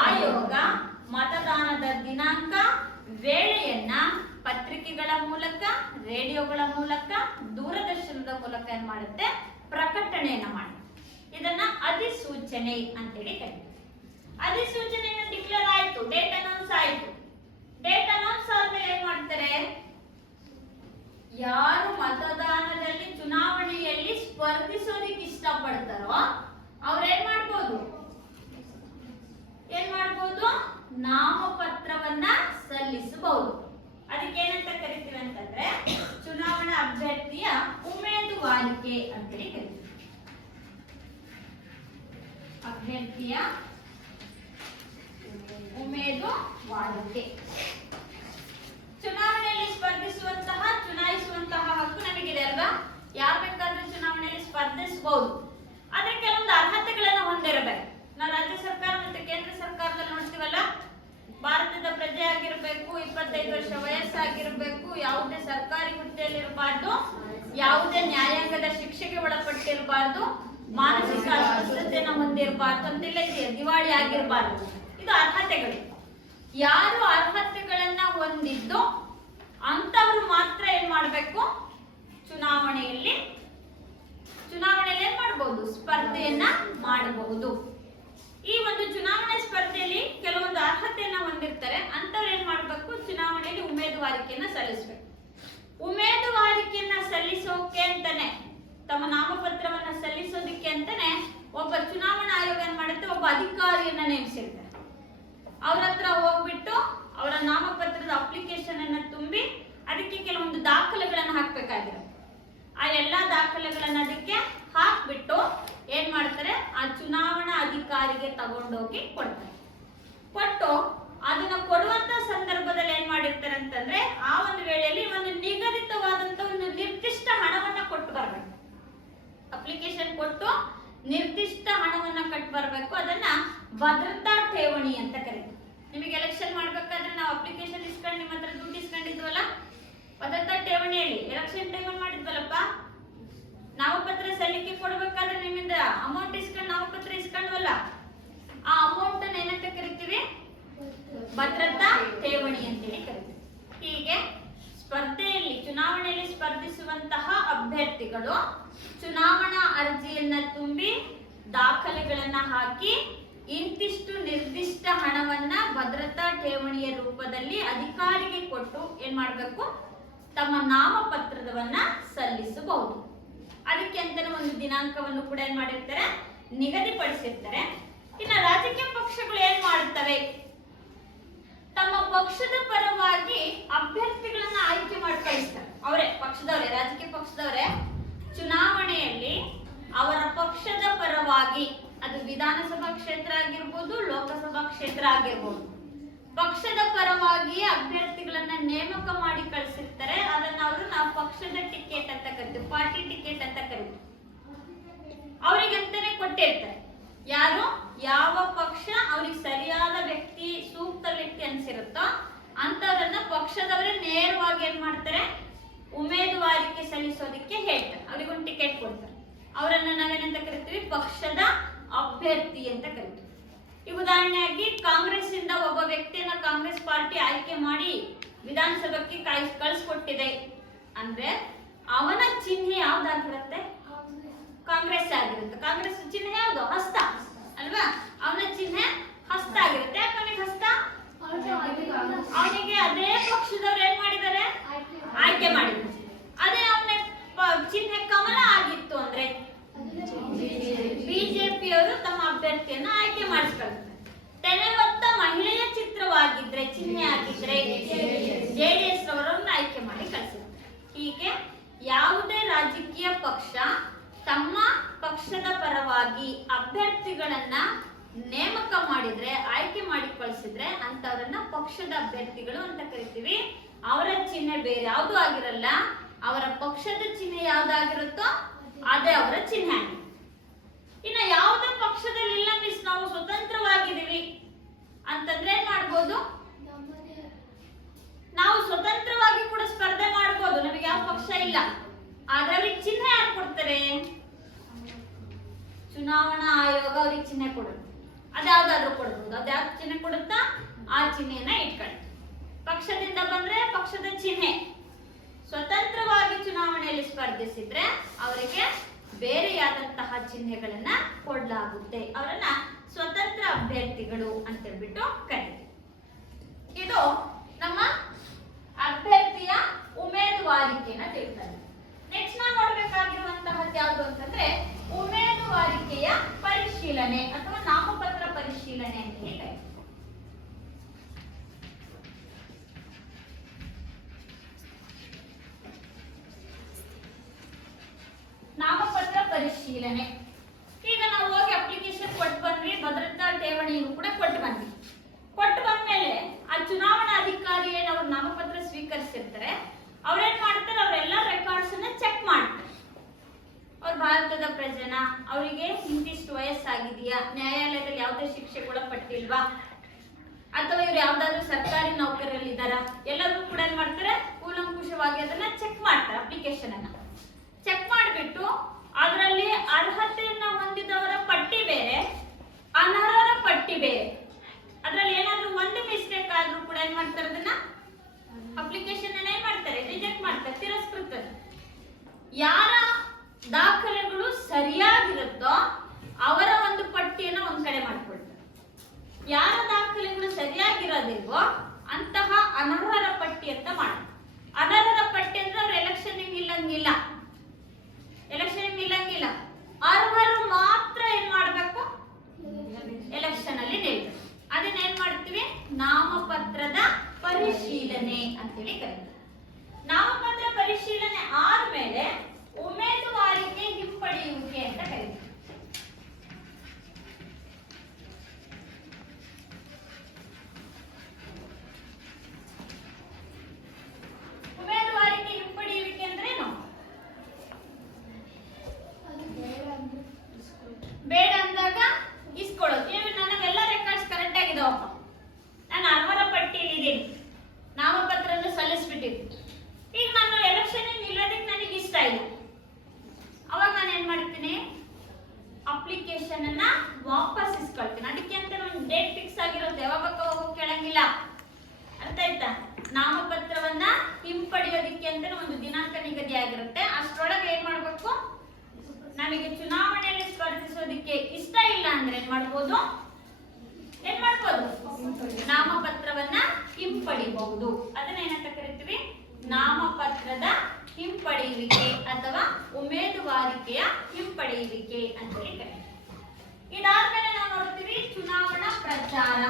ಆಯೋಗ ಮತದಾನದ ದಿನಾಂಕ, ವೇಳೆಯನ್ನ ಪತ್ರಿಕೆಗಳ ಮೂಲಕ, ರೇಡಿಯೋಗಳ ಮೂಲಕ, ದೂರದರ್ಶನದ ಮೂಲಕ ಏನ್ ಮಾಡುತ್ತೆ, ಪ್ರಕಟಣೆಯನ್ನ ಮಾಡುತ್ತೆ. ಇದನ್ನ ಅಧಿಸೂಚನೆ ಅಂತೇಳಿ ಕರೀತೀವಿ. ಅಧಿಸೂಚನೆಯನ್ನು ಡಿಕ್ಲೇರ್ ಆಯ್ತು, ಡೇಟ್ ಅನೌನ್ಸ್ ಆಯ್ತು. ಡೇಟ್ ಅನೌನ್ಸ್ ಆದ್ಮೇಲೆ ಏನ್ ಮಾಡ್ತಾರೆ, ಯಾರು ಮತದಾನದಲ್ಲಿ ಚುನಾವಣೆಯಲ್ಲಿ ಸ್ಪರ್ಧಿಸೋದಿಕ್ಕೆ ಇಷ್ಟಪಡ್ತಾರೋ ಅವ್ರೇನ್ ಮಾಡ್ಬೋದು ನಾಮಪತ್ರವನ್ನ ಸಲ್ಲಿಸಬಹುದು. ಅದಕ್ಕೆ ಏನಂತ ಕರಿತೀವಿ ಅಂತಂದ್ರೆ ಚುನಾವಣಾ ಅಭ್ಯರ್ಥಿಯ ಉಮೇದುವಾರಿಕೆ ಅಂತೇಳಿ ಕರಿತೀವಿ. ಅಭ್ಯರ್ಥಿಯ ಉಮೇದುವಾರಿಕೆ. ಚುನಾವಣೆಯಲ್ಲಿ ಚುನಾಯಿಸುವಂತಹ ಹಕ್ಕು ನಮಗಿದೆ ಅಲ್ವಾ? ಯಾರು ಬೇಕಾದ್ರೂ ಚುನಾವಣೆಯಲ್ಲಿ ಸ್ಪರ್ಧಿಸಬಹುದು. ಆದ್ರೆ ಕೆಲವೊಂದು ಅರ್ಹತೆಗಳನ್ನು ಹೊಂದಿರಬೇಕು. ನಾವು ರಾಜ್ಯ ಸರ್ಕಾರ ಮತ್ತೆ ಕೇಂದ್ರ ಸರ್ಕಾರದಲ್ಲಿ ನೋಡ್ತೀವಲ್ಲ, ಭಾರತದ ಪ್ರಜೆ ಆಗಿರ್ಬೇಕು, 25 ವರ್ಷ ವಯಸ್ಸಾಗಿರ್ಬೇಕು, ಯಾವುದೇ ಸರ್ಕಾರಿ ಹುದ್ದೆಯಲ್ಲಿರಬಾರ್ದು, ಯಾವುದೇ ನ್ಯಾಯಾಂಗದ ಶಿಕ್ಷೆಗೆ ಒಳಪಟ್ಟಿರಬಾರ್ದು, ಮಾನಸಿಕ ಅಸ್ವಸ್ಥತೆಯನ್ನು ಹೊಂದಿರಬಾರ್ದು ಅಂತೆಲ್ಲ ಇದೆ, ದಿವಾಳಿ ಆಗಿರಬಾರ್ದು. ಇದು ಅರ್ಹತೆಗಳು. ಯಾರು ಅರ್ಹತೆಗಳನ್ನ ಹೊಂದಿದ್ದು ಅಂತವರು ಮಾತ್ರ ಏನ್ ಮಾಡ್ಬೇಕು, ಚುನಾವಣೆಯಲ್ಲಿ ಏನ್ ಮಾಡಬಹುದು, ಸ್ಪರ್ಧೆಯನ್ನ ಮಾಡಬಹುದು. ಈ ಒಂದು ಚುನಾವಣೆ ಸ್ಪರ್ಧೆಯಲ್ಲಿ ಕೆಲವೊಂದು ಅರ್ಹತೆಯನ್ನ ಹೊಂದಿರ್ತಾರೆ, ಅಂತವ್ರು ಏನ್ ಮಾಡ್ಬೇಕು, ಚುನಾವಣೆಯಲ್ಲಿ ಉಮೇದುವಾರಿಕೆಯನ್ನ ಸಲ್ಲಿಸಬೇಕು. ಉಮೇದುವಾರಿಕೆಯನ್ನ ಸಲ್ಲಿಸೋಕೆ ಅಂತಾನೆ, ತಮ್ಮ ನಾಮಪತ್ರವನ್ನ ಸಲ್ಲಿಸೋದಕ್ಕೆ ಅಂತಾನೆ ಒಬ್ಬ ಚುನಾವಣಾ ಆಯೋಗ ಏನ್ ಮಾಡುತ್ತೆ, ಒಬ್ಬ ಅಧಿಕಾರಿಯನ್ನ ನೇಮಿಸಿರ್ತಾರೆ. ಅವ್ರ ಹತ್ರ ಹೋಗ್ಬಿಟ್ಟು ಅವರ ನಾಮಪತ್ರದ ಅಪ್ಲಿಕೇಶನ್ ಅನ್ನ ತುಂಬಿ ಅದಕ್ಕೆ ಕೆಲವೊಂದು ದಾಖಲೆಗಳನ್ನ ಹಾಕ್ಬೇಕಾಗಿರುತ್ತೆ. ಆ ಎಲ್ಲಾ ದಾಖಲೆಗಳನ್ನ ಅದಕ್ಕೆ ಹಾಕ್ಬಿಟ್ಟು ಏನ್ ಮಾಡ್ತಾರೆ, ಆ ಚುನಾವಣಾ ಅಧಿಕಾರಿಗೆ ತಗೊಂಡೋಗಿ ಕೊಡ್ತಾರೆ. ಕೊಟ್ಟು ಅದನ್ನ ಕೊಡುವಂತ ಸಂದರ್ಭದಲ್ಲಿ ಏನ್ ಮಾಡಿರ್ತಾರೆ ಅಂತಂದ್ರೆ, ಆ ಒಂದು ವೇಳೆಯಲ್ಲಿ ಒಂದು ನಿಗದಿತವಾದಂತ ಒಂದು ನಿರ್ದಿಷ್ಟ ಹಣವನ್ನ ಕೊಟ್ಟು ಬರ್ಬೇಕು. ಅಪ್ಲಿಕೇಶನ್ ಕೊಟ್ಟು ನಿರ್ದಿಷ್ಟ ಹಣವನ್ನ ಕಟ್ಟು ಬರ್ಬೇಕು. ಅದನ್ನ ಭದ್ರತಾ ಠೇವಣಿ ಅಂತ ಕರೀತೀವಿ. ನಿಮಗೆ ಎಲೆಕ್ಷನ್ ಮಾಡ್ಬೇಕಾದ್ರೆ ನಾವು ಅಪ್ಲಿಕೇಶನ್ ಇಸ್ಕೊಂಡು ನಿಮ್ಮ ಹತ್ರ ದುಡ್ಡು ಇಸ್ಕೊಂಡಿದ್ವಲ್ಲ, ಭದ್ರತಾ ಠೇವಣಿಯಲ್ಲಿ ಎಲೆಕ್ಷನ್ ಟೈಮ್ ಮಾಡಿದ್ವಲ್ಲಪ್ಪ, ನಾಮಪತ್ರ ಸಲ್ಲಿಕೆ ಕೊಡ್ಬೇಕಾದ್ರೆ ನಿಮ್ಮಿಂದ ಅಮೌಂಟ್ ಇಸ್ಕೊಂಡು ನಾಮಪತ್ರ ಇಸ್ಕೊಂಡ್ವಲ್ಲ, ಆ ಅಮೌಂಟ್ ಅನ್ನ ಏನಂತ ಕರಿತೀವಿ, ಭದ್ರತಾ ಠೇವಣಿ ಅಂತೇಳಿ ಕರಿತೀವಿ. ಹೀಗೆ ಸ್ಪರ್ಧೆಯಲ್ಲಿ ಚುನಾವಣೆಯಲ್ಲಿ ಸ್ಪರ್ಧಿಸುವಂತಹ ಅಭ್ಯರ್ಥಿಗಳು ಚುನಾವಣಾ ಅರ್ಜಿಯನ್ನ ತುಂಬಿ ದಾಖಲೆಗಳನ್ನ ಹಾಕಿ ಇಂತಿಷ್ಟು ನಿರ್ದಿಷ್ಟ ಹಣವನ್ನ ಭದ್ರತಾ ಠೇವಣಿಯ ರೂಪದಲ್ಲಿ ಅಧಿಕಾರಿಗೆ ಕೊಟ್ಟು ಏನ್ ಮಾಡ್ಬೇಕು, ತಮ್ಮ ನಾಮಪತ್ರವನ್ನ ಸಲ್ಲಿಸಬಹುದು. ಅದಕ್ಕೆ ಅಂತಾನೆ ಒಂದು ದಿನಾಂಕವನ್ನು ಕೂಡ ಏನ್ ಮಾಡಿರ್ತಾರೆ, ನಿಗದಿಪಡಿಸಿರ್ತಾರೆ. ಇನ್ನು ರಾಜಕೀಯ ಪಕ್ಷಗಳು ಏನ್ ಮಾಡುತ್ತವೆ, ತಮ್ಮ ಪಕ್ಷದ ಪರವಾಗಿ ಅಭ್ಯರ್ಥಿಗಳನ್ನ ಆಯ್ಕೆ ಮಾಡಿ ಕಳಿಸ್ತಾರೆ. ಅವರೇ ಪಕ್ಷದವರೇ, ರಾಜಕೀಯ ಪಕ್ಷದವರೇ ಚುನಾವಣೆಯಲ್ಲಿ ಅವರ ಪಕ್ಷದ ಪರವಾಗಿ, ಅದು ವಿಧಾನಸಭಾ ಕ್ಷೇತ್ರ ಆಗಿರ್ಬೋದು, ಲೋಕಸಭಾ ಕ್ಷೇತ್ರ ಆಗಿರ್ಬೋದು, ಪಕ್ಷದ ಪರವಾಗಿ ಅಭ್ಯರ್ಥಿಗಳನ್ನ ನೇಮಕ ಮಾಡಿ ಕಳಿಸಿರ್ತಾರೆ. ಅದನ್ನ ನಾವು ಪಕ್ಷದ ಟಿಕೆಟ್ ಅಂತ ಕರಿತೀವಿ, ಪಾರ್ಟಿ ಟಿಕೆಟ್ ಅಂತ ಕರಿತೀವಿ. ಅವರಿಗಂತಾನೆ ಕೊಟ್ಟಿರ್ತಾರೆ. ಯಾರು, ಯಾವ ಪಕ್ಷ ಅವ್ರಿಗೆ ಸರಿಯಾದ ವ್ಯಕ್ತಿ, ಸೂಕ್ತ ವ್ಯಕ್ತಿ ಅನ್ಸಿರುತ್ತೋ ಅಂತವರನ್ನ ಪಕ್ಷದವರೇ ನೇರವಾಗಿ ಏನ್ ಮಾಡ್ತಾರೆ, ಉಮೇದುವಾರಿಕೆ ಸಲ್ಲಿಸೋದಕ್ಕೆ ಹೇಳ್ತಾರೆ. ಅವ್ರಿಗೊಂದು ಟಿಕೆಟ್ ಕೊಡ್ತಾರೆ. ಅವರನ್ನ ನಾವೇನಂತ ಕರಿತೀವಿ, ಪಕ್ಷದ ಅಭ್ಯರ್ಥಿ ಅಂತ ಕರಿತೀವಿ. ಈ ಉದಾಹರಣೆಯಾಗಿ ಕಾಂಗ್ರೆಸ್ ಇಂದ ಒಬ್ಬ ವ್ಯಕ್ತಿಯನ್ನ ಕಾಂಗ್ರೆಸ್ ಪಾರ್ಟಿ ಆಯ್ಕೆ ಮಾಡಿ ವಿಧಾನಸಭೆಗೆ ಕಳಿಸ್ಕೊಟ್ಟಿದೆ ಅಂದ್ರೆ ಅವನ ಚಿಹ್ನೆ ಯಾವ್ದಾಗಿರುತ್ತೆ, ಕಾಂಗ್ರೆಸ್ ಆಗಿರುತ್ತೆ. ಕಾಂಗ್ರೆಸ್ ಚಿಹ್ನೆ ಯಾವ್ದು, ಹಸ್ತ ಅಲ್ವಾ? ಅವನ ಚಿಹ್ನೆ ಹಸ್ತ ಆಗಿರುತ್ತೆ. ಯಾಕೆ ಅವನಿಗೆ ಹಸ್ತ, ಅವನಿಗೆ ಅದೇ ಪಕ್ಷದವ್ರು ಏನ್ ಮಾಡಿದ್ದಾರೆ, ಆಯ್ಕೆ ಮಾಡಿದ್ದಾರೆ. ಅದೇ ಅವನ ಚಿಹ್ನೆ ಕಮಲ ಆಗಿತ್ತು ಅಂದ್ರೆ ಬಿಜೆಪಿಯವರು ತಮ್ಮ ಅಭ್ಯರ್ಥಿಯನ್ನ ಆಯ್ಕೆ ಮಾಡಿಸ್ಕೊಳ್ತಾರೆ. ತೆನೆ ಹೊತ್ತ ಮಹಿಳೆಯ ಚಿತ್ರವಾಗಿದ್ರೆ, ಚಿಹ್ನೆ ಆಗಿದ್ರೆ ಜೆಡಿಎಸ್ ಅವರನ್ನ ಆಯ್ಕೆ ಮಾಡಿ ಕಳಿಸಿರ್ತಾರೆ. ಹೀಗೆ ಯಾವುದೇ ರಾಜಕೀಯ ಪಕ್ಷ ತಮ್ಮ ಪಕ್ಷದ ಪರವಾಗಿ ಅಭ್ಯರ್ಥಿಗಳನ್ನ ನೇಮಕ ಮಾಡಿದ್ರೆ, ಆಯ್ಕೆ ಮಾಡಿ ಕಳಿಸಿದ್ರೆ ಅಂತವರನ್ನ ಪಕ್ಷದ ಅಭ್ಯರ್ಥಿಗಳು ಅಂತ ಕರಿತೀವಿ. ಅವರ ಚಿಹ್ನೆ ಬೇರೆ ಯಾವುದು ಆಗಿರಲ್ಲ, ಅವರ ಪಕ್ಷದ ಚಿಹ್ನೆ ಯಾವ್ದಾಗಿರುತ್ತೋ ಅದೇ ಅವರ ಚಿಹ್ನೆ. ಇನ್ನು ಯಾವುದೇ ಪಕ್ಷದಲ್ಲಿ ಇಲ್ಲ ಮಿಸ್, ನಾವು ಸ್ವತಂತ್ರವಾಗಿದ್ದೀವಿ ಅಂತಂದ್ರೆ ಏನ್ ಮಾಡ್ಬೋದು, ನಾವು ಸ್ವತಂತ್ರವಾಗಿ ಕೂಡ ಸ್ಪರ್ಧೆ ಮಾಡ್ಬೋದು. ನಮಗೆ ಯಾವ ಪಕ್ಷ ಇಲ್ಲ, ಆದ್ರೆ ಅವ್ರಿಗೆ ಚಿಹ್ನೆ ಯಾರು ಕೊಡ್ತಾರೆ, ಚುನಾವಣಾ ಆಯೋಗ ಅವ್ರಿಗೆ ಚಿಹ್ನೆ ಕೊಡುತ್ತೆ. ಅದ್ಯಾವ್ದಾದ್ರು ಕೊಡ್ಬೋದು. ಅದ್ಯಾವ್ದು ಚಿಹ್ನೆ ಕೊಡುತ್ತಾ ಆ ಚಿಹ್ನೆಯನ್ನ ಇಟ್ಕೊಳ್ಳಿ. ಪಕ್ಷದಿಂದ ಬಂದ್ರೆ ಪಕ್ಷದ ಚಿಹ್ನೆ, ಸ್ವತಂತ್ರವಾಗಿ ಚುನಾವಣೆಯಲ್ಲಿ ಸ್ಪರ್ಧಿಸಿದ್ರೆ ಅವರಿಗೆ ಬೇರೆಯಾದಂತಹ ಚಿಹ್ನೆಗಳನ್ನ ಕೊಡಲಾಗುತ್ತೆ. ಅವರನ್ನ ಸ್ವತಂತ್ರ ಅಭ್ಯರ್ಥಿಗಳು ಅಂತ ಹೇಳ್ಬಿಟ್ಟು ಕರೀತೀವಿ. ಇದು ನಮ್ಮ ಅಭ್ಯರ್ಥಿಯ ಉಮೇದುವಾರಿಕೆ. ಉಮೇದುವಾರಿಕೆಯನ್ನ ತಿಳಿಸ್ತಾರೆ. ನೆಕ್ಸ್ಟ್ ನಾವು ನೋಡ್ಬೇಕಾಗಿರುವಂತಹದ್ದು ಯಾವುದು ಅಂತಂದ್ರೆ ಉಮೇದುವಾರಿಕೆಯ ಪರಿಶೀಲನೆ ಅಥವಾ ನಾಮಪತ್ರ ಪರಿಶೀಲನೆ ಅಂತ ಹೇಳಿ. ನಾಮಪತ್ರ ಪರಿಶೀಲನೆ. ಈಗ ನಾವು ಹೋಗಿ ಅಪ್ಲಿಕೇಶನ್ ಕೊಟ್ಟು ಬಂದ್ವಿ, ಭದ್ರತಾ ಠೇವಣಿಯನ್ನು ಕೂಡ ಕೊಟ್ಟು ಬಂದ್ವಿ. ಕೊಟ್ಟು ಬಂದ್ಮೇಲೆ ಆ ಚುನಾವಣಾ ಅಧಿಕಾರಿ ಏನು ಅವ್ರ ನಾಮಪತ್ರ ಸ್ವೀಕರಿಸಿರ್ತಾರೆ, ಅವ್ರೇನ್ ಮಾಡ್ತಾರೆ, ಅವರೆಲ್ಲ ರೆಕಾರ್ಡ್ಸ್ ಅನ್ನ ಚೆಕ್ ಮಾಡ್ತಾರೆ. ಅವ್ರ ಭಾರತದ ಪ್ರಜೆನ, ಅವರಿಗೆ ಇಂತಿಷ್ಟು ವಯಸ್ಸಾಗಿದೆಯಾ, ನ್ಯಾಯಾಲಯದಲ್ಲಿ ಯಾವುದೇ ಶಿಕ್ಷೆಗೊಳಪಟ್ಟಿಲ್ವಾ, ಅಥವಾ ಇವ್ರು ಯಾವ್ದಾದ್ರು ಸರ್ಕಾರಿ ನೌಕರಲ್ಲಿದ್ದಾರಾ, ಎಲ್ಲರೂ ಕೂಡ ಏನ್ ಮಾಡ್ತಾರೆ, ಕೂಲಂಕುಷವಾಗಿ ಅದನ್ನ ಚೆಕ್ ಮಾಡ್ತಾರೆ. ಅಪ್ಲಿಕೇಶನ್ ಅನ್ನ ಚೆಕ್ ಮಾಡಿಬಿಟ್ಟು ಅದರಲ್ಲಿ ಅರ್ಹತೆಯನ್ನ ಹೊಂದಿದವರ ಪಟ್ಟಿ ಬೇರೆ, ಅನರ್ಹರ ಪಟ್ಟಿ ಬೇರೆ. ಅದ್ರಲ್ಲಿ ಏನಾದ್ರೂ ಒಂದು ಮಿಸ್ಟೇಕ್ ಆದ್ರೂ ಕೂಡ ಏನ್ ಮಾಡ್ತಾರೆ, ಅದನ್ನ ಅಪ್ಲಿಕೇಶನ್ ಅನ್ನ ಏನ್ ಮಾಡ್ತಾರೆ, ರಿಜೆಕ್ಟ್ ಮಾಡ್ತಾರೆ, ತಿರಸ್ಕೃತಾರೆ. ಯಾರ ದಾಖಲೆಗಳು ಸರಿಯಾಗಿರುತ್ತೋ ಅವರ ಒಂದು ಪಟ್ಟಿಯನ್ನ ಒಂದ್ ಕಡೆ ಮಾಡ್ಕೊಳ್ತಾರೆ. ಯಾರ ದಾಖಲೆಗಳು ಸರಿಯಾಗಿರೋದಿಲ್ವೋ ಅಂತಹ ಅನರ್ಹರ ಪಟ್ಟಿ ಅಂತ ಮಾಡ್ತಾರೆ. ಅನರ್ಹರ ಪಟ್ಟಿ ಅಂದ್ರೆ ಅವ್ರು ಎಲೆಕ್ಷನ್ ನಿಲ್ಲಂಗಿಲ್ಲ, ಅರ್ಹರು ಮಾತ್ರ ಏನ್ ಮಾಡ್ಬೇಕು, ಎಲೆಕ್ಷನ್ ಅಲ್ಲಿ ನಿಲ್ಬೇಕು. ಅದನ್ನ ಏನ್ ಮಾಡ್ತೀವಿ, ನಾಮಪತ್ರದ ಪರಿಶೀಲನೆ ಅಂತೇಳಿ ಕರೀತೀವಿ. ನಾಮಪತ್ರ ಪರಿಶೀಲನೆ ಆದ್ಮೇಲೆ ಉಮೇದುವಾರಿಕೆ ಹಿಂಪಡೆಯುವಿಕೆ ಅಂತ ಕರೀತೀವಿ. ಉಮೇದುವಾರಿಕೆ ಹಿಂಪಡೆಯುವಿಕೆ ಅಂದ್ರೇನು? ಬೇಡ ಅಂದಾಗ ಇಸ್ಕೊಳ್ಳೋದು. ನನಗೆಲ್ಲ ರೆಕಾರ್ಡ್ಸ್ ಕರೆಕ್ಟ್ ಆಗಿದಾವಪ್ಪ, ನಾನು ಅರ್ಹರ ಪಟ್ಟಿಯಲ್ಲಿ ಇದ್ದೀನಿ, ನಾಮಪತ್ರವನ್ನು ಸಲ್ಲಿಸ್ಬಿಟ್ಟಿದ್ದೀನಿ, ಈಗ ನಾನು ಎಲೆಕ್ಷನ್ ನಿಲ್ಲೋದಕ್ಕೆ ನನಗೆ ಇಷ್ಟ ಇಲ್ಲ, ಅವಾಗ ನಾನು ಏನ್ ಮಾಡ್ತೀನಿ, ಅಪ್ಲಿಕೇಶನ್ ಅನ್ನ ವಾಪಸ್ ಇಸ್ಕೊಳ್ತೀನಿ. ಅದಕ್ಕೆ ಅಂತ ಒಂದು ಡೇಟ್ ಫಿಕ್ಸ್ ಆಗಿರುತ್ತೆ, ಯಾವಾಗ ಹೋಗಿ ಕೇಳಂಗಿಲ್ಲ. ಅರ್ಥ ಆಯ್ತಾ? ನಾಮಪತ್ರವನ್ನ ಹಿಂಪಡೆಯೋದಿಕ್ಕೆ ಅಂತ ಒಂದು ದಿನಾಂಕ ನಿಗದಿ ಆಗಿರುತ್ತೆ. ಅಷ್ಟರೊಳಗೆ ಏನ್ ಮಾಡ್ಬೇಕು, ನಮಗೆ ಚುನಾವಣೆಯಲ್ಲಿ ಸ್ಪರ್ಧಿಸೋದಿಕ್ಕೆ ಇಷ್ಟ ಇಲ್ಲ ಅಂದ್ರೆ ಏನ್ ಮಾಡ್ಬೋದು, ನಾಮಪತ್ರವನ್ನ ಹಿಂಪಡಿಬಹುದು. ಅದನ್ನ ಏನಂತ ಕರಿತೀವಿ, ನಾಮಪತ್ರದ ಹಿಂಪಡೆಯುವಿಕೆ ಅಥವಾ ಉಮೇದುವಾರಿಕೆಯ ಹಿಂಪಡೆಯುವಿಕೆ ಅಂತ ಹೇಳಿ. ಇದಾದ್ಮೇಲೆ ನಾವು ನೋಡ್ತೀವಿ ಚುನಾವಣಾ ಪ್ರಚಾರ.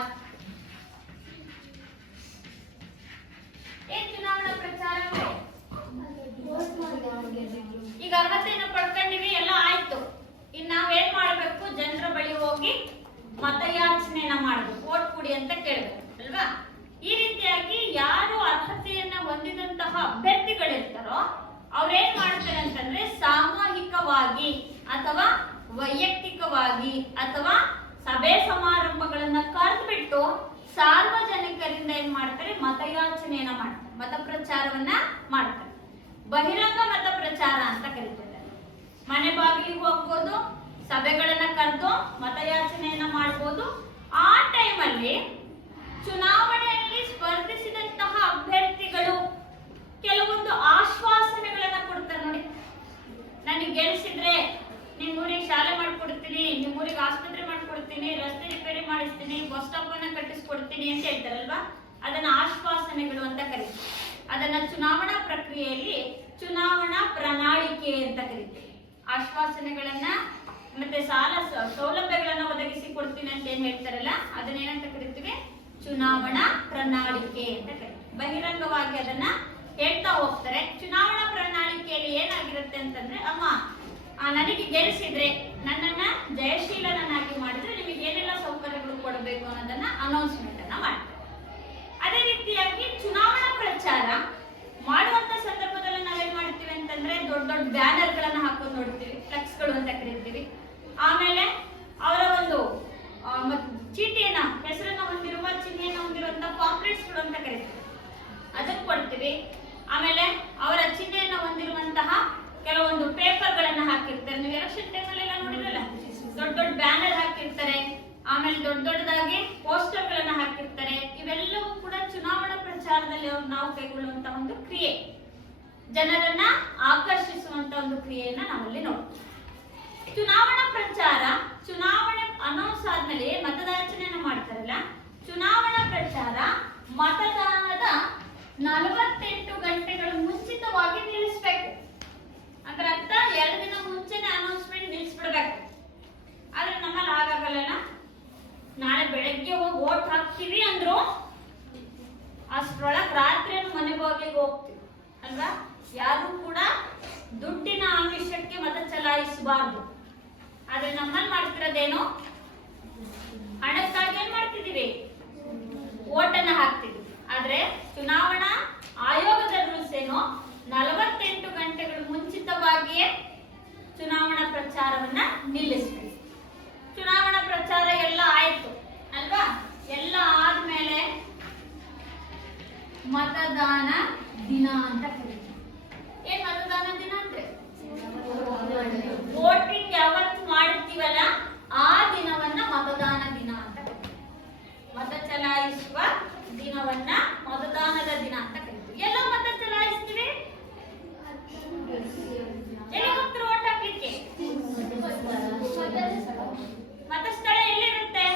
ಏನ್ ಚುನಾವಣಾ ಪ್ರಚಾರ? ಈಗ ಅರ್ಹತೆಯನ್ನು ಪಡ್ಕೊಂಡಿವಿ, ಎಲ್ಲ ಆಯ್ತು, ಇನ್ನು ನಾವೇನ್ ಮಾಡ್ಬೇಕು, ಜನರ ಬಳಿ ಹೋಗಿ ಮತಯಾಚನೆಯನ್ನ ಮಾಡ್ಬೇಕು, ವೋಟ್ ಕೊಡಿ ಅಂತ ಕೇಳ್ಬೇಕು ಅಲ್ವಾ? ಈ ರೀತಿಯಾಗಿ ಯಾರು ಅರ್ಹತೆಯನ್ನ ಹೊಂದಿದಂತಹ ಅಭ್ಯರ್ಥಿಗಳಿರ್ತಾರೋ ಅವ್ರೇನ್ ಮಾಡ್ತಾರೆ ಅಂತಂದ್ರೆ ಸಾಮೂಹಿಕವಾಗಿ ಅಥವಾ ವೈಯಕ್ತಿಕವಾಗಿ ಅಥವಾ ಸಭೆ ಸಮಾರಂಭಗಳನ್ನ ಕರೆದ್ಬಿಟ್ಟು ಸಾರ್ವಜನಿಕರಿಂದ ಏನ್ ಮಾಡ್ತಾರೆ, ಮತಯಾಚನೆಯನ್ನ ಮಾಡ್ತಾರೆ, ಮತ ಪ್ರಚಾರವನ್ನ ಮಾಡ್ತಾರೆ. ಬಹಿರಂಗ ಮತ ಪ್ರಚಾರ ಅಂತ ಕರೀತಾರೆ. ಮನೆ ಬಾಗಿಲಿಗೆ ಹೋಗ್ಬೋದು, ಸಭೆಗಳನ್ನ ಕರೆದು ಮತಯಾಚನೆಯನ್ನ ಮಾಡ್ಬೋದು. ಆ ಟೈಮಲ್ಲಿ ಚುನಾವಣೆಯಲ್ಲಿ ಸ್ಪರ್ಧಿಸಿದಂತಹ ಅಭ್ಯರ್ಥಿಗಳು ಕೆಲವೊಂದು ಆಶ್ವಾಸನೆಗಳನ್ನ ಕೊಡ್ತಾರೆ. ನೋಡಿ, ನನಗೆ ಗೆಲ್ಲಿಸಿದ್ರೆ ನಿಮ್ಮೂರಿಗೆ ಶಾಲೆ ಮಾಡ್ಕೊಡ್ತೀನಿ, ನಿಮ್ಮೂರಿಗೆ ಆಸ್ಪತ್ರೆ ಮಾಡ್ಕೊಡ್ತೀನಿ, ರಸ್ತೆ ರಿಪೇರಿ ಮಾಡಿಸ್ತೀನಿ, ಬಸ್ ಸ್ಟಾಪ್ ಅನ್ನ ಕಟ್ಟಿಸ್ಕೊಡ್ತೀನಿ ಅಂತ ಹೇಳ್ತಾರಲ್ವಾ, ಅದನ್ನ ಆಶ್ವಾಸನೆಗಳು ಅಂತ ಕರೀತೀವಿ. ಅದನ್ನ ಚುನಾವಣಾ ಪ್ರಕ್ರಿಯೆಯಲ್ಲಿ ಚುನಾವಣಾ ಪ್ರಣಾಳಿಕೆ ಅಂತ ಕರೀತೀವಿ. ಆಶ್ವಾಸನೆಗಳನ್ನ ಮತ್ತೆ ಸಾಲ ಸೌಲಭ್ಯಗಳನ್ನ ಒದಗಿಸಿ ಕೊಡ್ತೀನಿ ಅಂತ ಏನ್ ಹೇಳ್ತಾರಲ್ಲ, ಅದನ್ನೇನಂತ ಕರಿತೀವಿ, ಚುನಾವಣಾ ಪ್ರಣಾಳಿಕೆ ಅಂತ ಕರಿತೀವಿ. ಬಹಿರಂಗವಾಗಿ ಅದನ್ನ ಹೇಳ್ತಾ ಹೋಗ್ತಾರೆ. ಚುನಾವಣಾ ಪ್ರಣಾಳಿಕೆಯಲ್ಲಿ ಏನಾಗಿರುತ್ತೆ ಅಂತಂದ್ರೆ, ಅಮ್ಮ ನನಗೆ ಗೆಲ್ಲಿಸಿದ್ರೆ, ನನ್ನನ್ನ ಜಯಶೀಲನನ್ನಾಗಿ ಮಾಡಿದ್ರೆ ನಿಮಗೆ ಏನೆಲ್ಲ ಸೌಕರ್ಯಗಳು ಕೊಡಬೇಕು ಅನ್ನೋದನ್ನ ಅನೌನ್ಸ್ಮೆಂಟ್ ಅನ್ನ ಮಾಡ್ತಾರೆ. ಅದೇ ರೀತಿಯಾಗಿ ಚುನಾವಣಾ ಪ್ರಚಾರ ಮಾಡುವಂತ ಸಂದರ್ಭದಲ್ಲಿ ನಾವೇನ್ ಮಾಡ್ತೀವಿ ಅಂತಂದ್ರೆ, ದೊಡ್ಡ ದೊಡ್ಡ ಬ್ಯಾನರ್ ಗಳನ್ನ ಹಾಕೊಂಡು ನೋಡ್ತೀವಿ, ಫ್ಲೆಕ್ಸ್ ಗಳು ಅಂತ ಕರೀತೀವಿ. ಆಮೇಲೆ ಅವರ ಒಂದು ಚೀಟಿಯನ್ನ, ಹೆಸರನ್ನ ಹೊಂದಿರುವ, ಚಿಹ್ನೆಯನ್ನ ಹೊಂದಿರುವಂತ ಪಾಂಪ್ಲೆಟ್ಸ್ ಗಳು ಅಂತ ಕರೀತೀವಿ, ಅದನ್ನ ಕೊಡ್ತೀವಿ. ಆಮೇಲೆ ಅವರ ಚಿಹ್ನೆಯನ್ನ ಹೊಂದಿರುವಂತಹ ಕೆಲವೊಂದು ಪೇಪರ್ ಗಳನ್ನ ಹಾಕಿರ್ತಾರೆ. ನೀವು ಎಲೆಕ್ಷನ್ ಟೈಮಲ್ಲಿ ಎಲ್ಲ ನೋಡಿದ್ರಲ್ಲ, ದೊಡ್ಡ ದೊಡ್ಡ ಬ್ಯಾನರ್ ಹಾಕಿರ್ತಾರೆ, ಆಮೇಲೆ ದೊಡ್ಡ ದೊಡ್ಡದಾಗಿ ಪೋಸ್ಟರ್ ಗಳನ್ನ ಹಾಕಿರ್ತಾರೆ. ಇವೆಲ್ಲವೂ ಕೂಡ ಚುನಾವಣಾ ಪ್ರಚಾರದಲ್ಲಿ ನಾವು ಕೈಗೊಳ್ಳುವಂತ ಒಂದು ಕ್ರಿಯೆ, ಜನರನ್ನ ಆಕರ್ಷಿಸುವಂತ ಒಂದು ಕ್ರಿಯೆಯನ್ನ ನಾವಲ್ಲಿ ನೋಡ್ತೀವಿ. ಚುನಾವಣಾ ಪ್ರಚಾರ, ಚುನಾವಣೆ ಅನೌನ್ಸ್ ಆದ್ಮೇಲೆ ಮತದಾಚನೆಯನ್ನ ಮಾಡ್ತಾರಲ್ಲ, ಚುನಾವಣಾ ಪ್ರಚಾರ ಮತದಾನದ 48 ಗಂಟೆಗಳ ಮುಂಚಿತವಾಗಿ ಅಷ್ಟರೊಳಗೆ ರಾತ್ರಿಯನ್ನು ಮನೆ ಬಾಗಿಲಿಗೆ ಹೋಗ್ತೀವಿ ಅಲ್ವಾ. ಯಾರು ಕೂಡ ದುಡ್ಡಿನ ಆಮಿಷಕ್ಕೆ ಮತ ಚಲಾಯಿಸಬಾರ್ದು. ಆದ್ರೆ ನಮ್ಮಲ್ಲಿ ಮಾಡ್ತಿರೋದೇನು, ಹಣಕ್ಕಾಗಿ ಏನ್ ಮಾಡ್ತಿದೀವಿ, ಓಟನ್ನ ಹಾಕ್ತಿದ್ವಿ. ಆದ್ರೆ ಚುನಾವಣಾ ಆಯೋಗದ ರೂಲ್ಸ್ ಏನು, 48 ಗಂಟೆಗಳು ಮುಂಚಿತವಾಗಿಯೇ ಚುನಾವಣಾ ಪ್ರಚಾರವನ್ನ ನಿಲ್ಲಿಸ್ಬೇಕು. ಚುನಾವಣಾ ಪ್ರಚಾರ ಎಲ್ಲ ಆಯ್ತು ಅಲ್ವಾ, ಎಲ್ಲ ಆದ್ಮೇಲೆ ಮತದಾನ ದಿನ ಅಂತ ಕರೀತೀವಿ. ಏನ್ ಮತದಾನ ದಿನ ಅಂದ್ರೆ ವೋಟಿಂಗ್ ಯಾವತ್ತು ಮಾಡ್ತೀವಲ್ಲ ಆ ದಿನವನ್ನ ಮತದಾನ ದಿನ ಅಂತ ಕರೀತೀವಿ. ಮತ ಚಲಾಯಿಸುವ ದಿನವನ್ನ ಮತದಾನದ ದಿನ ಅಂತ ಕರೀತೀವಿ. ಎಲ್ಲ ಮತ ಚಲಾಯಿಸ್ತೀವಿ, ಎಲ್ಲಿ ಹೋಗ್ತೀವಿ ವೋಟ್ ಹಾಕ್ಲಿಕ್ಕೆ? ಮತಸ್ಥಳ ಎಲ್ಲಿರುತ್ತೆ?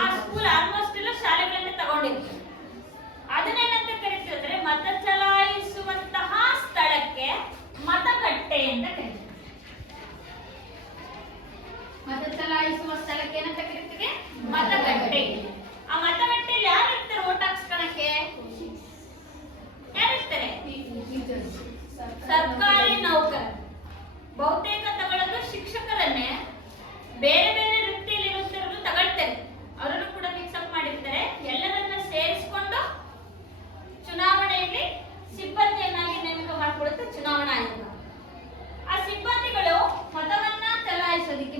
ಆ ಸ್ಕೂಲ್ ಆಲ್ಮೋಸ್ಟ್ ಎಲ್ಲ ಶಾಲೆಗಳಲ್ಲಿ ತಗೊಂಡಿರ್ತೀವಿ. ಅದನ್ನೇನಂತ ಕರಿತೀವಿ ಅಂದ್ರೆ ಮತ ಚಲಾಯಿಸುವಂತಹ ಸ್ಥಳಕ್ಕೆ ಮತಗಟ್ಟೆ ಅಂತ ಕರಿತೀವಿ. ಮತ ಚಲಾಯಿಸುವ ಸ್ಥಳಕ್ಕೆ ಏನಂತ ಕರಿತೀವಿ? ಮತಗಟ್ಟೆ. ಆ ಮತಗಟ್ಟೆಯಲ್ಲಿ ಯಾರು ಇರ್ತಾರೆ ವೋಟ್ ಹಾಕ್ಸ್ಕೊಳಕ್ಕೆ? ಯಾರಿರ್ತಾರೆ? ಸರ್ಕಾರಿ ನೌಕರರು. ಬಹುತೇಕ ತಗೊಳ್ಳೋದು ಶಿಕ್ಷಕರನ್ನೇ. ಬೇರೆ ಬೇರೆ ವೃತ್ತಿಯಲ್ಲಿರುತ್ತವರು ತಗೊಳ್ತಾರೆ, ಅವರನ್ನು ಕೂಡ ಮಿಕ್ಸಪ್ ಮಾಡಿರ್ತಾರೆ. ಎಲ್ಲರನ್ನ ಸೇರಿಸಿಕೊಂಡು ಚುನಾವಣೆಯಲ್ಲಿ ಸಿಬ್ಬಂದಿಯನ್ನಾಗಿ ನೇಮಕ ಮಾಡಿಕೊಳ್ಳುತ್ತೆ ಚುನಾವಣಾ ಆಯೋಗ. ಆ ಸಿಬ್ಬಂದಿಗಳು ಮತವನ್ನ ಚಲಾಯಿಸೋದಿಕ್ಕೆ,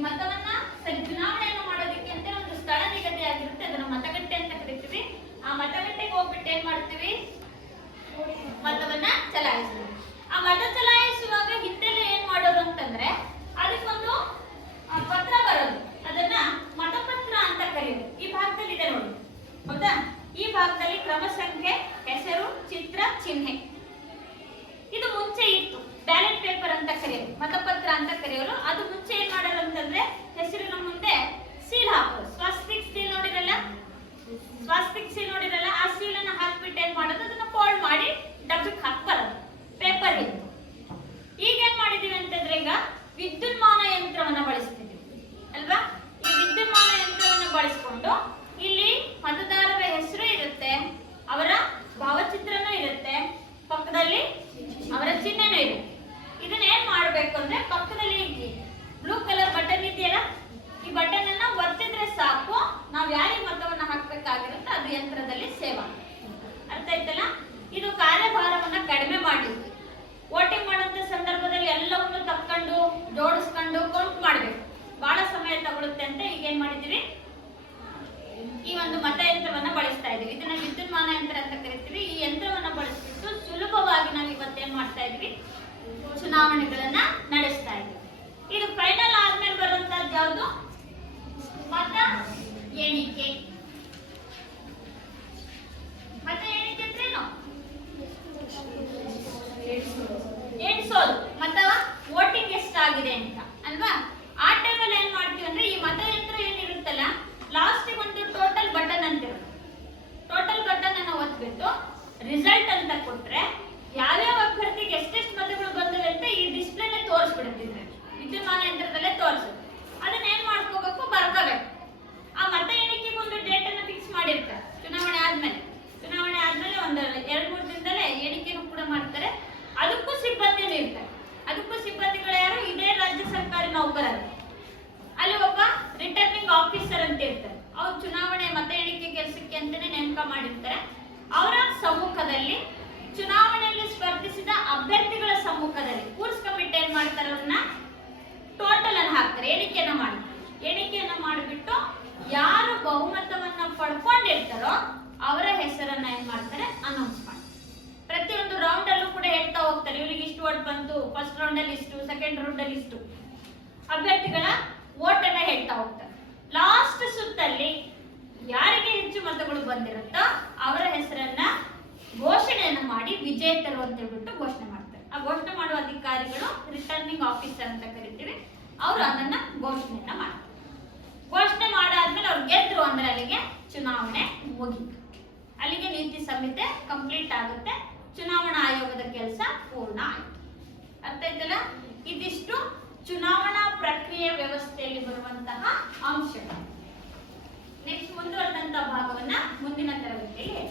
ಚುನಾವಣೆಯನ್ನು ಮಾಡೋದಿಕ್ಕೆ ಅಂತ ಒಂದು ಸ್ಥಳ ನಿಗದಿ ಆಗಿರುತ್ತೆ. ಅದನ್ನ ಮತಗಟ್ಟೆ ಅಂತ ಕರಿತೀವಿ. ಆ ಮತಗಟ್ಟೆಗೆ ಹೋಗ್ಬಿಟ್ಟು ಏನ್ ಮಾಡ್ತೀವಿ? ಮತವನ್ನ ಚಲಾಯಿಸ್ತೀವಿ. ಆ ಮತ ಚಲಾಯಿಸುವಾಗ ಹಿಂದೆಲ್ಲ ಏನ್ ಮಾಡೋದು ಅಂತಂದ್ರೆ ಅದಕ್ಕೊಂದು ಪತ್ರ ಬರೋದು, ಅದನ್ನ ಮತಪತ್ರ ಅಂತ ಕರೆಯೋದು. ಈ ಭಾಗದಲ್ಲಿ ಇದೆ ನೋಡಿ, ಹೌದಾ? ಈ ಭಾಗದಲ್ಲಿ ಕ್ರಮ ಸಂಖ್ಯೆ, ಹೆಸರು, ಚಿತ್ರ, ಚಿಹ್ನೆ. ಇದು ಮುಂಚೆ ಇತ್ತು, ಬ್ಯಾಲೆಟ್ ಪೇಪರ್ ಅಂತ ಕರೆಯೋದು, ಮತಪತ್ರ ಅಂತ ಕರೆಯೋರು. ಅದು ಮುಂಚೆ ಏನ್ ಮಾಡೋರು ಅಂತಂದ್ರೆ ಹೆಸರಿನ ಮುಂದೆ ಸೀಲ್ ಹಾಕೋದು. ಸ್ವಾಸ್ತಿಕ್ ಸೀಲ್ ನೋಡಿರಲ್ಲ, ಆ ಸೀಲ್ ಅನ್ನ ಹಾಕ್ಬಿಟ್ಟು ಏನ್ ಮಾಡೋದು, ಅದನ್ನ ಫೋಲ್ಡ್ ಮಾಡಿ ಡಬ್ಬಕ್ಕೆ ಹಾಕ್ಬಾರದು, ಪೇಪರ್ ಇತ್ತು. ಈಗ ಏನ್ ಮಾಡಿದೀವಿ ಅಂತಂದ್ರೆ ಈಗ ವಿದ್ಯುನ್ಮಾನ ಯಂತ್ರವನ್ನ ಬಳಸ್ತಿದ್ವಿ ಅಲ್ವಾ. ಈ ವಿದ್ಯುನ್ಮಾನ ಯಂತ್ರವನ್ನ ಬಳಸ್ಕೊಂಡು ಇಲ್ಲಿ ಮತದಾರರ ಹೆಸರು ಇರುತ್ತೆ, ಅವರ ಭಾವಚಿತ್ರನೂ ಇರುತ್ತೆ, ಪಕ್ಕದಲ್ಲಿ ಅವರ ಚಿಹ್ನೆನೂ ಇರುತ್ತೆ. ಇದನ್ನ ಏನ್ ಮಾಡ್ಬೇಕು ಅಂದ್ರೆ ಪಕ್ಕದಲ್ಲಿ ಬ್ಲೂ ಕಲರ್ ಬಟನ್ ಇದೆಯಲ್ಲ, ಈ ಬಟನ್ ಅನ್ನ ಒತ್ತಿದ್ರೆ ಸಾಕು, ನಾವ್ ಯಾರಿಗೆ ಮತವನ್ನ ಹಾಕ್ಬೇಕಾಗಿರುತ್ತೆ ಅದು ಯಂತ್ರದಲ್ಲಿ ಸೇವ್ ಆಗುತ್ತೆ. ಅರ್ಥ ಆಯ್ತಲ್ಲ? ಇದು ಕಾರ್ಯಭಾರವನ್ನ ಕಡಿಮೆ ಮಾಡಿದ್ವಿ. ವೋಟಿಂಗ್ ಮಾಡುವಂತ ಸಂದರ್ಭದಲ್ಲಿ ಎಲ್ಲವನ್ನೂ ತಕ್ಕೊಂಡು ಜೋಡಿಸ್ಕೊಂಡು ಕೌಂಟ್ ಮಾಡ್ಬೇಕು, ಬಹಳ ಸಮಯ ತಗೊಳುತ್ತೆ ಅಂತ ಈಗ ಏನ್ ಮಾಡಿದೀವಿ, ಈ ಒಂದು ಮತಯಂತ್ರವನ್ನ ಬಳಸ್ತಾ ಇದೀವಿ. ಇದನ್ನ ವಿದ್ಯುನ್ಮಾನ ಯಂತ್ರ ಅಂತ ಕರಿತೀವಿ. ಈ ಯಂತ್ರವನ್ನ ಬಳಸ್ಬಿಟ್ಟು ಸುಲಭವಾಗಿ ನಾವು ಇವತ್ತೇನ್ ಮಾಡ್ತಾ ಇದೀವಿ, ಚುನಾವಣೆಗಳನ್ನ ನಡೆಸ್ತಾ ಇದೀವಿ. ಇದು ಫೈನಲ್ ಆದ್ಮೇಲೆ ಬರುವಂತದ್ದು ಯಾವುದು? ಮತ ಎಣಿಕೆ. ಮತ ಎಣಿಕೆ ಅಂದ್ರೇನು? ಎಣಿಸೋದು, ಮತ ವೋಟಿಂಗ್ ಎಷ್ಟಾಗಿದೆ ಅಂತ ಅಲ್ವಾ. ಆ ಟೈಮಲ್ಲಿ ಏನ್ ಮಾಡ್ತೀವಿ ಅಂದ್ರೆ ಈ ಮತಯಂತ್ರ ಏನಿರುತ್ತಲ್ಲ, ಲಾಸ್ಟ್ ಒಂದು ಟೋಟಲ್ ಬಟನ್ ಅಂತಿರುತ್ತೆ. ಟೋಟಲ್ ಬಟನ್ ಅನ್ನ ಒತ್ಬಿಟ್ಟು ರಿಸಲ್ಟ್ ಅಂತ ಕೊಟ್ರೆ ಯಾವ್ಯಾವ ಅಭ್ಯರ್ಥಿಗೆ ಎಷ್ಟೆಷ್ಟು ಮತಗಳು ಬಂದವೆ ಅಂತ ಈ ಡಿಸ್ಪ್ಲೇನೆ ತೋರಿಸ್ಬಿಡುತ್ತಿದ್ರೆ, ವಿದ್ಯುನ್ಮಾನ ಯಂತ್ರದಲ್ಲೇ ತೋರಿಸುತ್ತೆ. ಅದನ್ನ ಏನ್ ಮಾಡ್ಕೋಬೇಕು, ಬರ್ಕೋಬೇಕು. ಆ ಮತ ಎಣಿಕೆಗೆ ಒಂದು ಡೇಟ್ ಅನ್ನು ಫಿಕ್ಸ್ ಮಾಡಿರ್ತಾರೆ. ಚುನಾವಣೆ ಆದ್ಮೇಲೆ ಒಂದು 2-3 ದಿನದಲ್ಲೇ ಎಣಿಕೆನೂ ಕೂಡ ಮಾಡ್ತಾರೆ. ಅದಕ್ಕೂ ಸಿಬ್ಬಂದಿನೂ ಇರ್ತಾರೆ. ಅದಕ್ಕೂ ಸಿಬ್ಬಂದಿಗಳು ಯಾರು? ಇದೇ ರಾಜ್ಯ ಸರ್ಕಾರಿ ನೌಕರರು. ಅಲ್ಲಿ ಒಬ್ಬ ರಿಟರ್ನಿಂಗ್ ಆಫೀಸರ್ ಅಂತ ಇರ್ತಾರೆ. ಅವ್ರು ಚುನಾವಣೆ ಮತ ಎಣಿಕೆ ಕೆಲಸಕ್ಕೆ ಅಂತಾನೆ ನೇಮಕ ಮಾಡಿರ್ತಾರೆ. ಅವರ ಸಮ್ಮುಖದಲ್ಲಿ ಚುನಾವಣೆಯಲ್ಲಿ ಸ್ಪರ್ಧಿಸಿದ ಅಭ್ಯರ್ಥಿಗಳ ಸಮ್ಮುಖದಲ್ಲಿ ಕೂರಿಸ್ಕೊಂಡ್ಬಿಟ್ಟು ಏನ್ ಮಾಡ್ತಾರೆ, ಅವ್ರನ್ನ ಟೋಟಲ್ ಅನ್ನು ಹಾಕ್ತಾರೆ, ಎಣಿಕೆಯನ್ನ ಮಾಡಿಬಿಟ್ಟು ಯಾರು ಬಹುಮತವನ್ನ ಪಡ್ಕೊಂಡಿರ್ತಾರೋ ಅವರ ಹೆಸರನ್ನ ಏನ್ ಮಾಡ್ತಾರೆ, ಅನೌನ್ಸ್ ಮಾಡ್ತಾರೆ. ಪ್ರತಿಯೊಂದು ರೌಂಡ್ ಅಲ್ಲೂ ಕೂಡ ಹೇಳ್ತಾ ಹೋಗ್ತಾರೆ, ಇವರಿಗೆ ಇಷ್ಟು ವೋಟ್ ಬಂತು, ಫಸ್ಟ್ ರೌಂಡ್ ಅಲ್ಲಿ ಇಷ್ಟು, ಸೆಕೆಂಡ್ ರೌಂಡ್ ಅಲ್ಲಿ ಇಷ್ಟು, ಅಭ್ಯರ್ಥಿಗಳ ವೋಟ್ ಅನ್ನ ಹೇಳ್ತಾ ಹೋಗ್ತಾರೆ. ಲಾಸ್ಟ್ ಸುತ್ತಲ್ಲಿ ಯಾರಿಗೆ ಹೆಚ್ಚು ಮತಗಳು ಬಂದಿರುತ್ತೋ ಅವರ ಹೆಸರನ್ನ ಘೋಷಣೆಯನ್ನು ಮಾಡಿ ವಿಜೇತರು ಅಂತ ಹೇಳ್ಬಿಟ್ಟು ಘೋಷಣೆ ಮಾಡ್ತಾರೆ. ಆ ಘೋಷಣೆ ಮಾಡುವ ಅಧಿಕಾರಿಗಳು ರಿಟರ್ನಿಂಗ್ ಆಫೀಸರ್ ಅಂತ ಕರಿತೀವಿ. ಅವರು ಅದನ್ನ ಘೋಷಣೆಯನ್ನ ಮಾಡ್ತಾರೆ. ಘೋಷಣೆ ಮಾಡಾದ್ಮೇಲೆ ಅವ್ರು ಗೆದ್ರು ಅಂದ್ರೆ ಅಲ್ಲಿಗೆ ಚುನಾವಣೆ ಮುಗಿತು. ಅಲ್ಲಿಗೆ ನೀತಿ ಸಂಹಿತೆ ಕಂಪ್ಲೀಟ್ ಆಗುತ್ತೆ. ಚುನಾವಣಾ ಆಯೋಗದ ಕೆಲಸ ಪೂರ್ಣ ಆಯ್ತು. ಅರ್ಥ ಆಯ್ತಲ್ಲ? ಇದಿಷ್ಟು ಚುನಾವಣಾ ಪ್ರಕ್ರಿಯೆ ವ್ಯವಸ್ಥೆಯಲ್ಲಿ ಬರುವಂತಹ ಅಂಶಗಳು. ನೆಕ್ಸ್ಟ್ ಮುಂದುವರೆದಂತಹ ಭಾಗವನ್ನ ಮುಂದಿನ ತರಗತಿಯಲ್ಲಿ